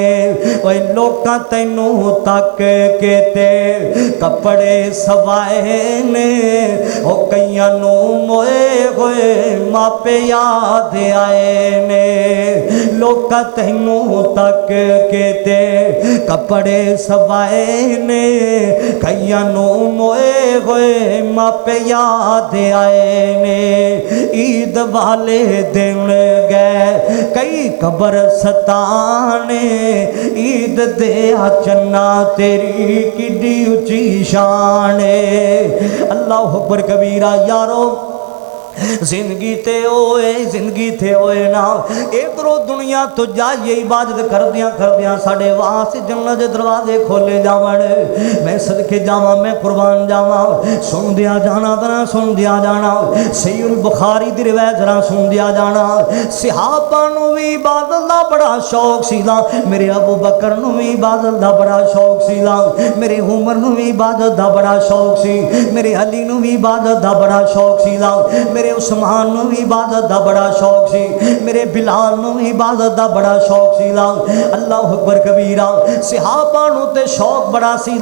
ओए लोकां तैनू तक के ते कपड़े सवाए ने, ओ कईयां नू मोए होए मापे याद आए ने। लोकां तैनू तक के ते कपड़े सवाए ने, कईयां नू मोए होए मापे याद आए ने। ईद वाले दिन गए कई कबर सताने, ईद दे चन्ना तेरी किड्डी उच्ची शान। अल्लाह अकबर कबीरा। यारो जिंदगी ते होए, जिंदगी ते होए ना। इधरों दुनिया तो जाइए इबादत करदियां करदियां साढ़े वास्ते जन्नत दे दरवाजे खोले जावन। मैं सदके जावां, मैं कुर्बान जावां। सुन दिया जाना, जरा सुन दिया जाना। सहीहुल बुखारी दी रिवायत जरा सुन दिया जाना। सहाबा नूं भी इबादत दा बड़ा शौक सीगा। मेरे अबू बकर नूं भी इबादत दा बड़ा शौक सीगा। मेरे उमर नूं भी इबादत दा बड़ा शौक सी। मेरे अली नूं भी इबादत दा बड़ा शौक सीगा। मेरे मेरे उस्मान नूं भी इबादत दा बड़ा शौक सी, मेरे बिलाल नूं भी इबादत दा बड़ा शौक सी। अल्लाह अकबर कबीरा। सहाबा नूं ते शौक बड़ा सी,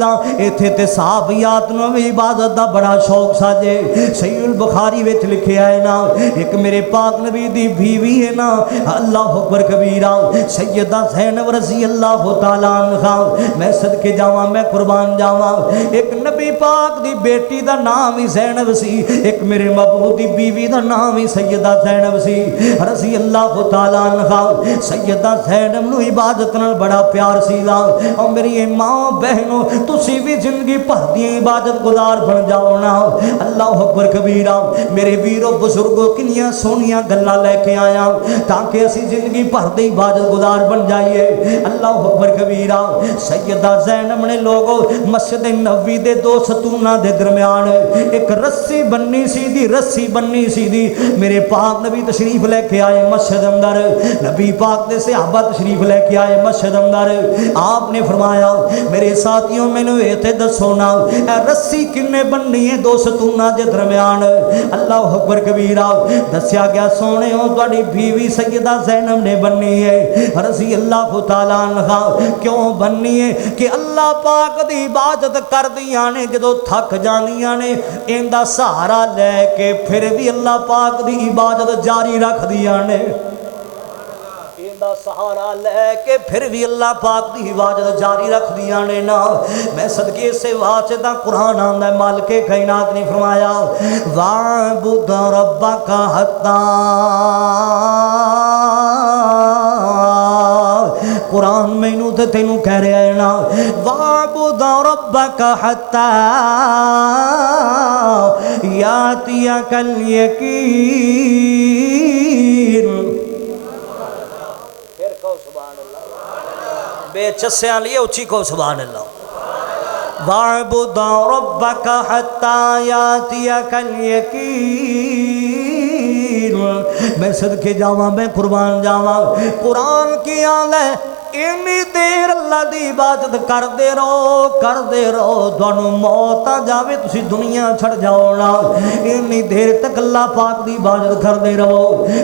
इत्थे ते सहाबियात नूं भी इबादत दा बड़ा शौक साजे। सहीहुल बुखारी विच लिखिया है ना, एक मेरे पाक नबी दी बीवी है ना, अल्लाह अकबर कबीरा, सैयदा ज़ैनब रज़ी अल्लाह तआला अन्हा। मैं सदके जावां, मैं कुर्बान जावां, एक नबी पाक दी बेटी दा नाम ही ज़ैनब सी, एक मेरे महबूब दी बीवी दा नाम ही सैयदा ज़ैनब सी रज़ी अल्लाह तआला अन्हा। सैयदा ज़ैनब नूं इबादत नाल बड़ा प्यार सी। और मेरी मां बहनों, तुसी भी जिंदगी भर दी इबादत गुजार बन जाओ ना। अल्लाह अकबर कबीरा। मेरे वीरों बुजुर्गों, किनियां सोहनियां गल्लां लैके आया ताकि असी जिंदगी भर दी इबादत गुजार बन जाइए। अल्लाह अकबर कबीरा। सैयदा ज़ैनब ने लोगों मस्जिद नबवी दे दो सतूना दे दरम्यान एक रस्सी बन्नी सी दी, रस्सी बन्नी सी दी। मेरे पाक नबी तशरीफ लेके आए मस्जिद अंदर, नबी पाक दे सहाबा तशरीफ लेके आए मस्जिद अंदर। आपने फरमाया, मेरे साथियों मैनू इत्थे दसो ना, रस्सी किन्ने बन्नी है दो सतूना दे दरम्यान। अल्लाह अकबर कबीरा। दस्या गया, सोने हो तुहाडी बीवी सैयदा ज़ैनब ने बन्नी है रज़ी अल्लाह तआला अन्हा। क्यों बन्नी है कि अल्लाह पाक दी इबादत कर दियां ने, जदों थक जांदियां ने इंदा सहारा लैके फिर भी अल्लाह पाक दी इबादत जारी रख दियां ने। सहारा लैके फिर भी अल्लाह पाक की इबादत जारी रख दिया ने ना। मैं सदके से वास्ते दा कुरान आंदा, मालिके कायनात ने फरमाया, वाबुद रब्बका हत्ता। कुरान मैनू ते तेनू कह रहा है ना, वाबुद रब्बका हत्ता यातियकल यकीन। बेचस्या लिए उची को सुभान अल्लाह। वाबुद रब्बका हत्ता यातियकल यकीन। मैं सदके जावां, मैं कुर्बान जावां। कुरान की आल है, इन्नी देर अल्लाह की इबादत करते रहो, तुहानू मौत आ जावे तुसी दुनिया छड़ जाओ ना, इन्नी देर तक अल्लाह पाक की इबादत करते रहो।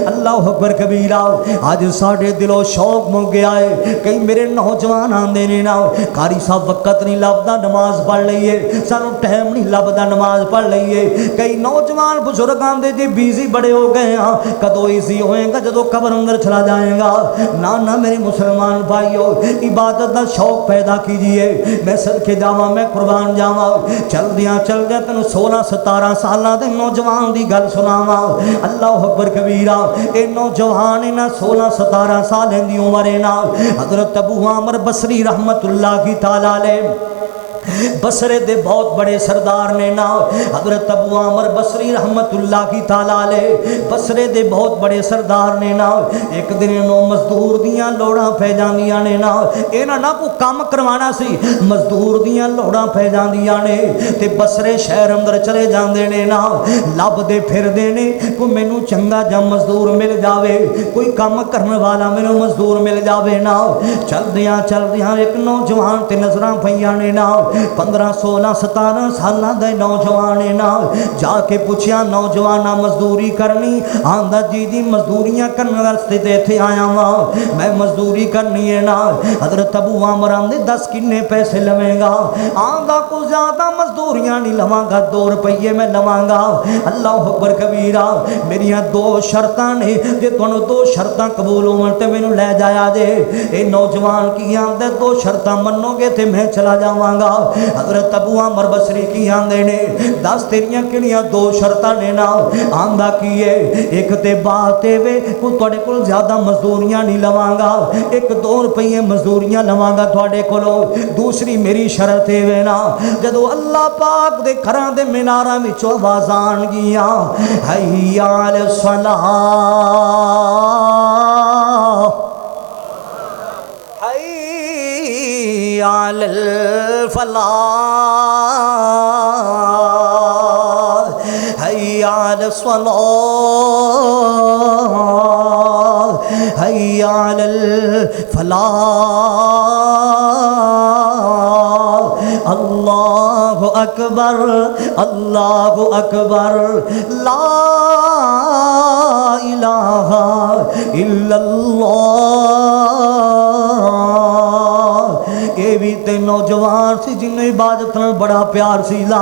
अल्लाह अकबर कबीरा। अज साढ़े दिलों शौक मुक गया है। कई मेरे नौजवान आंदे ने ना, कारी साहब वक्त नहीं लभदा नमाज पढ़ लईए, सानू टाइम नहीं लभदा नमाज पढ़ लईए। कई नौजवान बुजुर्ग आंदे जी बिजी बड़े हो गए हाँ, कदों ईजी होएगा जदों कब्र अंदर चला जाएगा। ना ना मेरे मुसलमान भाई, इबादत का शौक पैदा कीजिए। मैं सदके जावा, मैं कुर्बान जावा। चलदियां चलदियां तेन 16-17 साल के नौजवान की गल सुनावा। अल्लाह अकबर कबीरा। ये नौजवान इन्हां 16-17 साल की उम्र ना, हजरत अबू आमर बसरी रहमतुल्लाह तआला अलैह बसरे दे बहुत बड़े सरदार ने ना। हजरत अबू आमर बसरी रहमतुल्लाह तआला अलैह बसरे दे बहुत बड़े सरदार ने ना। एक दिन इन्हों मजदूर दियां लोड़ां पै जांदियां ने ना, इन्हां ना कोई काम करवाना सी, मजदूर दियां लोड़ां पै जांदियां ने ते बसरे शहर अंदर चले जांदे ने ना। लभदे फिरदे ने कोई मैनू चंगा जा मजदूर मिल जावे, कोई काम करने वाला मैनू मजदूर मिल जावे ना। चलदियां चलदियां एक नौजवान ते नजरां पईयां ने ना, 15-16-17 साल के नौजवान ना। जाके पूछया नौजवाना मजदूरी करनी? आंदा जी जी मजदूरियां करने वास्ते ते इत्थे आया वां, मैं मजदूरी करनी है ना। हजरत अबू आमर आंदे 10 किन्ने पैसे लवेंगा? आंदा कुछ ज्यादा मजदूरियां नहीं लवांगा, 2 रुपये मैं लवांगा। अल्लाह अकबर कबीरा। मेरिया 2 शर्तां ने, जे तुहानू 2 शर्तां कबूल होवन ते मैनू लै जाया जे। ये नौजवान की आंदा 2 शर्तां मनोगे ते मैं चला जावांगा। हजरत अबू आमर बसरी की आंदे ने 10 तेरियां किहड़ियां 2 शर्तां ने ना। आंदा की है, एक ते बात वे को तुहाडे कोल ज्यादा मजदूरियां नहीं लवांगा, 1-2 रुपये मजदूरियां लवांगा तुहाडे कोलों। दूसरी मेरी शर्त है ना, जदों अल्लाह पाक दे घरां दे मीनारां विचों आवाज़ां आणगियां, हय्या अल सलाह, अल फलाह, हय्या अल सलाह, हय्या अल फलाह, अल्लाहु अकबर अल्लाहु अकबर ला इलाहा इल्लल्लाह। ये भी ते नौजवान सी जिन्हें इबादत नाल बड़ा प्यार सी ला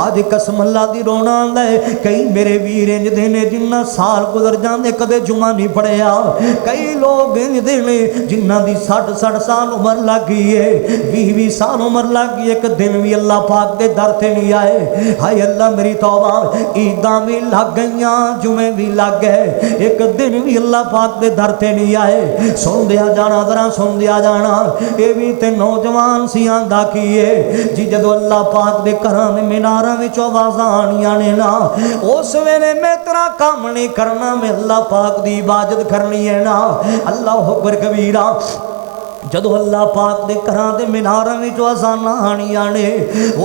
अज कसम अल्लाह दी रोना आंदा है। कई मेरे वीर इंज दे ने जिन्ना साल गुजर जाते कदे जुमा नहीं पढ़िया। कई लोग इंज दे ने जिन्हां दी 60 साल उम्र लग गई है 20 साल उम्र लग गई एक दिन भी अल्लाह पाक दे दर ते नहीं आए। हाय अल्लाह मेरी तौबा ईदां भी लग गईयां जुमे भी लग गए एक दिन भी अल्लाह पाक दे दर ते नहीं आए। सुन दिया जाना जरा सुन दिया जाना ये भी ते नौजवान सी आंदा की है जी जदों अल्लाह पाक दे घरां दे मीनारां विचों आवाज़ां आणियां ने ना उस वेले मैं तेरा काम नहीं करना मैं अल्लाह पाक दी इबादत करनी है ना। अल्लाह अकबर कबीरा जदों अल्लाह पाक दे घरां दे मीनारां विचों अज़ानां आणियां ने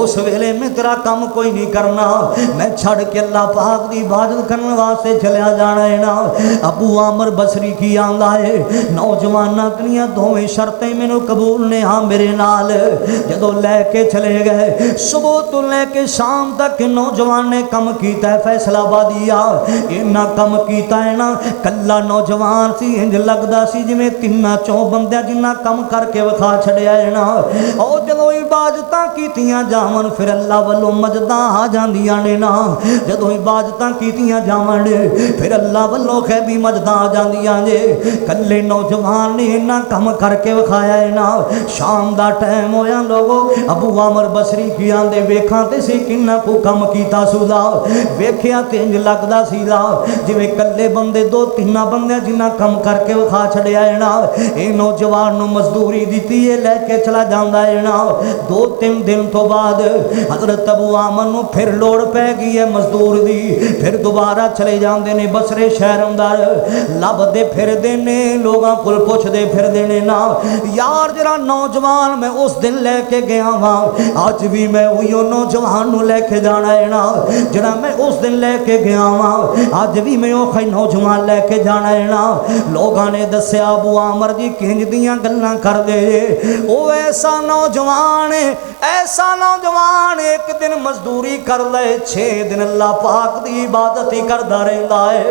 उस वेले मैं तेरा काम कोई नहीं करना मैं छड़ के अल्लाह पाक दी इबादत करने वास्ते चलिया जाना है ना। अबू आमर बसरी की आंदा है नौजवानां दियां दोवें शर्तें मैनू कबूल ने हाँ मेरे नाल जदों लैके चले गए सुबह तो लैके शाम तक नौजवान ने कम कीता है फैसलाबादिया इन्ना कम कीता है ना कल्ला नौजवान सी इंज लगदा सी जिवें तिन्ना चों बंदियां जिन्ना कम करके विखा छड़िया है ना। और जदों इबादतां कीतियां जावन फिर अल्लाह वालों मजदां आ जांदियां ने ना। जदों इबादतां कीतियां जावन फिर अल्लाह वालों खैबी मजदां आ जांदियां जे। कल्ले नौजवान ने इन्ना कम करके विखाया है ना। शाम दा टाइम होया लोगो अबू आमर बसरी की आंदे वेखां ते सी किन्ना को कम कीता सुला वेखिया ते इंज लगदा सी ला जिवें कल्ले बंदे दो तिन्ना बंदे जिन्ना कम करके विखा छड़िया है ना। ये नौजवान मजदूरी दी है लैके चला जाता है ना। 2-3 दिन तो बाद हजरत अबू आमर नूं फिर लोड़ पै गई है मजदूर दी फिर दोबारा चले जाते ने बसरे शहर अंदर लभदे फिरदे ने लोगों को पुछदे फिरदे ने ना यार जरा नौजवान मैं उस दिन लैके गया वां अज भी मैं उही नौजवान नूं लैके जाना है ना जरा मैं उस दिन लैके गया वां अज भी मैं उही नौजवान लैके जाना है ना। लोगों ने दस्या अबू आमर जी किंज दियां गल्लां कर दे वो ऐसा नौजवान एक दिन मजदूरी कर ले 6 दिन अल्लाह पाक दी इबादत ही करता रहता है।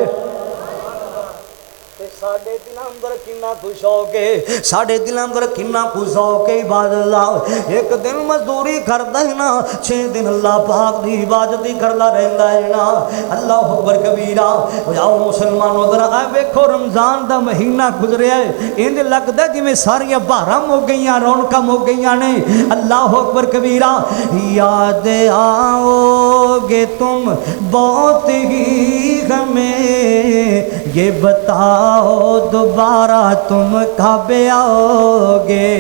साडे दिलां अंदर किन्ना खुश हो के साडे दिलां अंदर किन्ना खुश हो के इबादत ला एक दिन मजदूरी करदा है ना 6 दिन अल्लाह पाक दी इबादत ही करदा रहंदा है ना। अल्लाह अकबर कबीरा जाओ मुसलमानों जरा आ वेखो रमजान दा महीना गुजरिया है इंज लगदा जिवें सारियां बहारां मुक गईयां रौनकां मुक गईयां ने। अल्लाह अकबर कबीरा याद आओगे तुम बहुत ही हमें ये बताओ दोबारा तुम कब आओगे।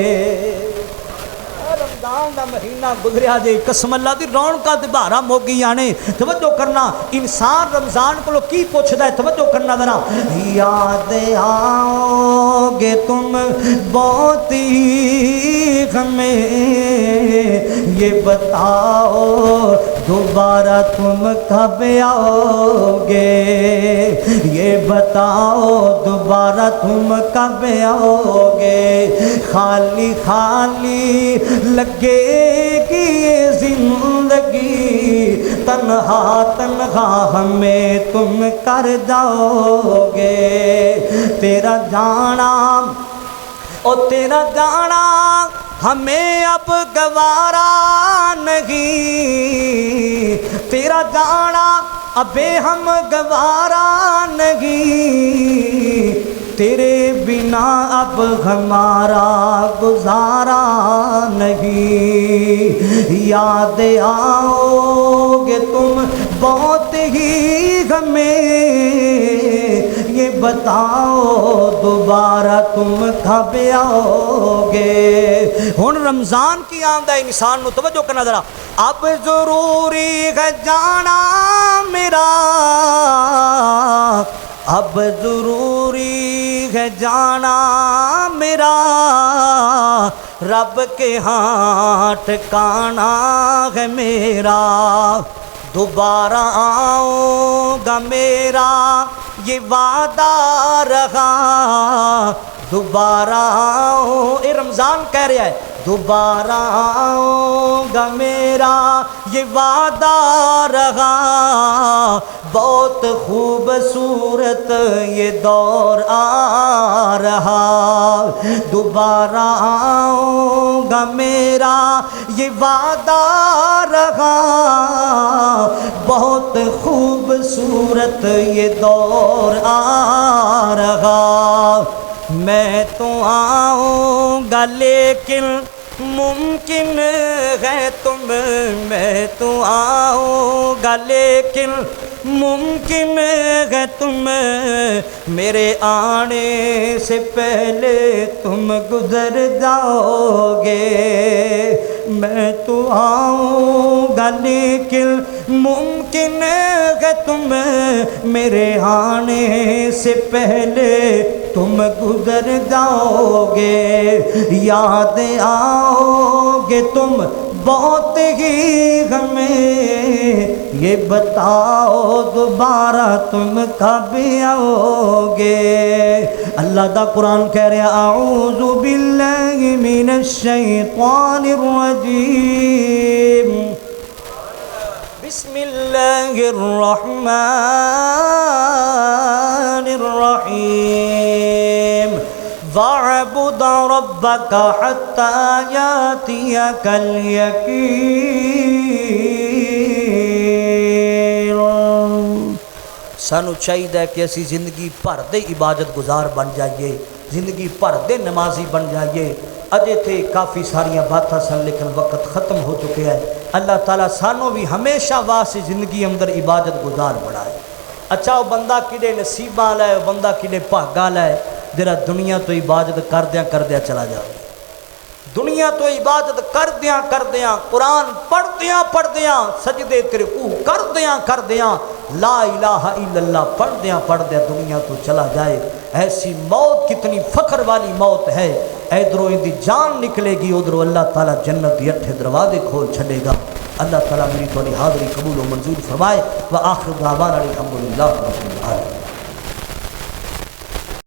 रमजान का महीना गुजरिया जे कसम अल्लाह दी रौनकां ते बहारां मुक गईयां ने। तवज्जो करना इंसान रमजान कोलों की पुछदा है तवज्जो करना जरा याद आओगे तुम बहुत ही हमें ये बताओ दोबारा तुम कब आओगे ये बताओ दोबारा तुम कब आओगे। खाली खाली लगेगी ये जिंदगी तन्हा तन्हा हमें तुम कर जाओगे। तेरा जाना ओ तेरा जाना हमें अब गवारा नहीं तेरा जाना अबे हम गवारा नहीं तेरे बिना अब हमारा गुजारा नहीं। याद आओगे तुम बहुत ही हमें ये बताओ दोबारा तुम कब आओगे। हुण रमज़ान की आमदा इंसान नूं तवज्जो करना जरा अब ज़रूरी है जाना मेरा अब ज़रूरी है जाना मेरा रब के यहाँ ठिकाना है मेरा दोबारा आऊँगा मेरा ये वादा रहा दोबारा आओ। ये रमज़ान कह रहा है दोबारा आऊँगा मेरा ये वादा रहा, बहुत खूबसूरत ये दौर आ रहा। दोबारा आऊँगा मेरा ये वादा रहा, बहुत खूबसूरत ये दौर आ रहा। मैं तो आऊँगा लेकिन मुमकिन है तुम, मैं तो आऊँगा लेकिन मुमकिन है तुम, मेरे आने से पहले तुम गुजर जाओगे। मैं तो आऊँगा लेकिन मुमकिन है तुम, मेरे आने से पहले तुम गुजर जाओगे। याद आओगे तुम बहुत ही हमें, ये बताओ दोबारा तुम कब आओगे। अल्लाह दा कुरान कह रहा आऊज़ु बिल्लाहि मिनश शैतानिर रजीम, बिस्मिल्लाहिर रहमानिर रहीम। वअबुद रब्बका हत्ता यातियकल यकीन। सानू चाहिए कि असी जिंदगी भर दे इबादत गुजार बन जाइए, जिंदगी भर दे नमाजी बन जाइए। अजे थे काफ़ी सारिया बातें सन लेकिन वक्त ख़त्म हो चुके हैं। अल्लाह ताला सानू भी हमेशा वास्ते ज़िंदगी अंदर इबादत गुजार बनाए। अच्छा वो बंदा किड़े नसीबा वाला है, वो बंदा किड़े भागा वाला है जरा दुनिया तो इबादत करद्या चला जाए। दुनिया तो इबादत करद्या कुरान पढ़द्या सजदे तिरकू करद्या ला इलाहा इल्लल्लाह पढ़द्या दुनिया तो चला जाए। ऐसी मौत कितनी फ़ख्र वाली मौत है। इधरों इनकी जान निकलेगी, उधरों अल्लाह ताला जन्नत के 8 दरवाजे खोल छड़ेगा। अल्लाह ताला मेरी थोड़ी हाज़री कबूल व मंजूर फरमाए। व आखिर दावाना अल्हम्दुलिल्लाह रब्बिल आलमीन।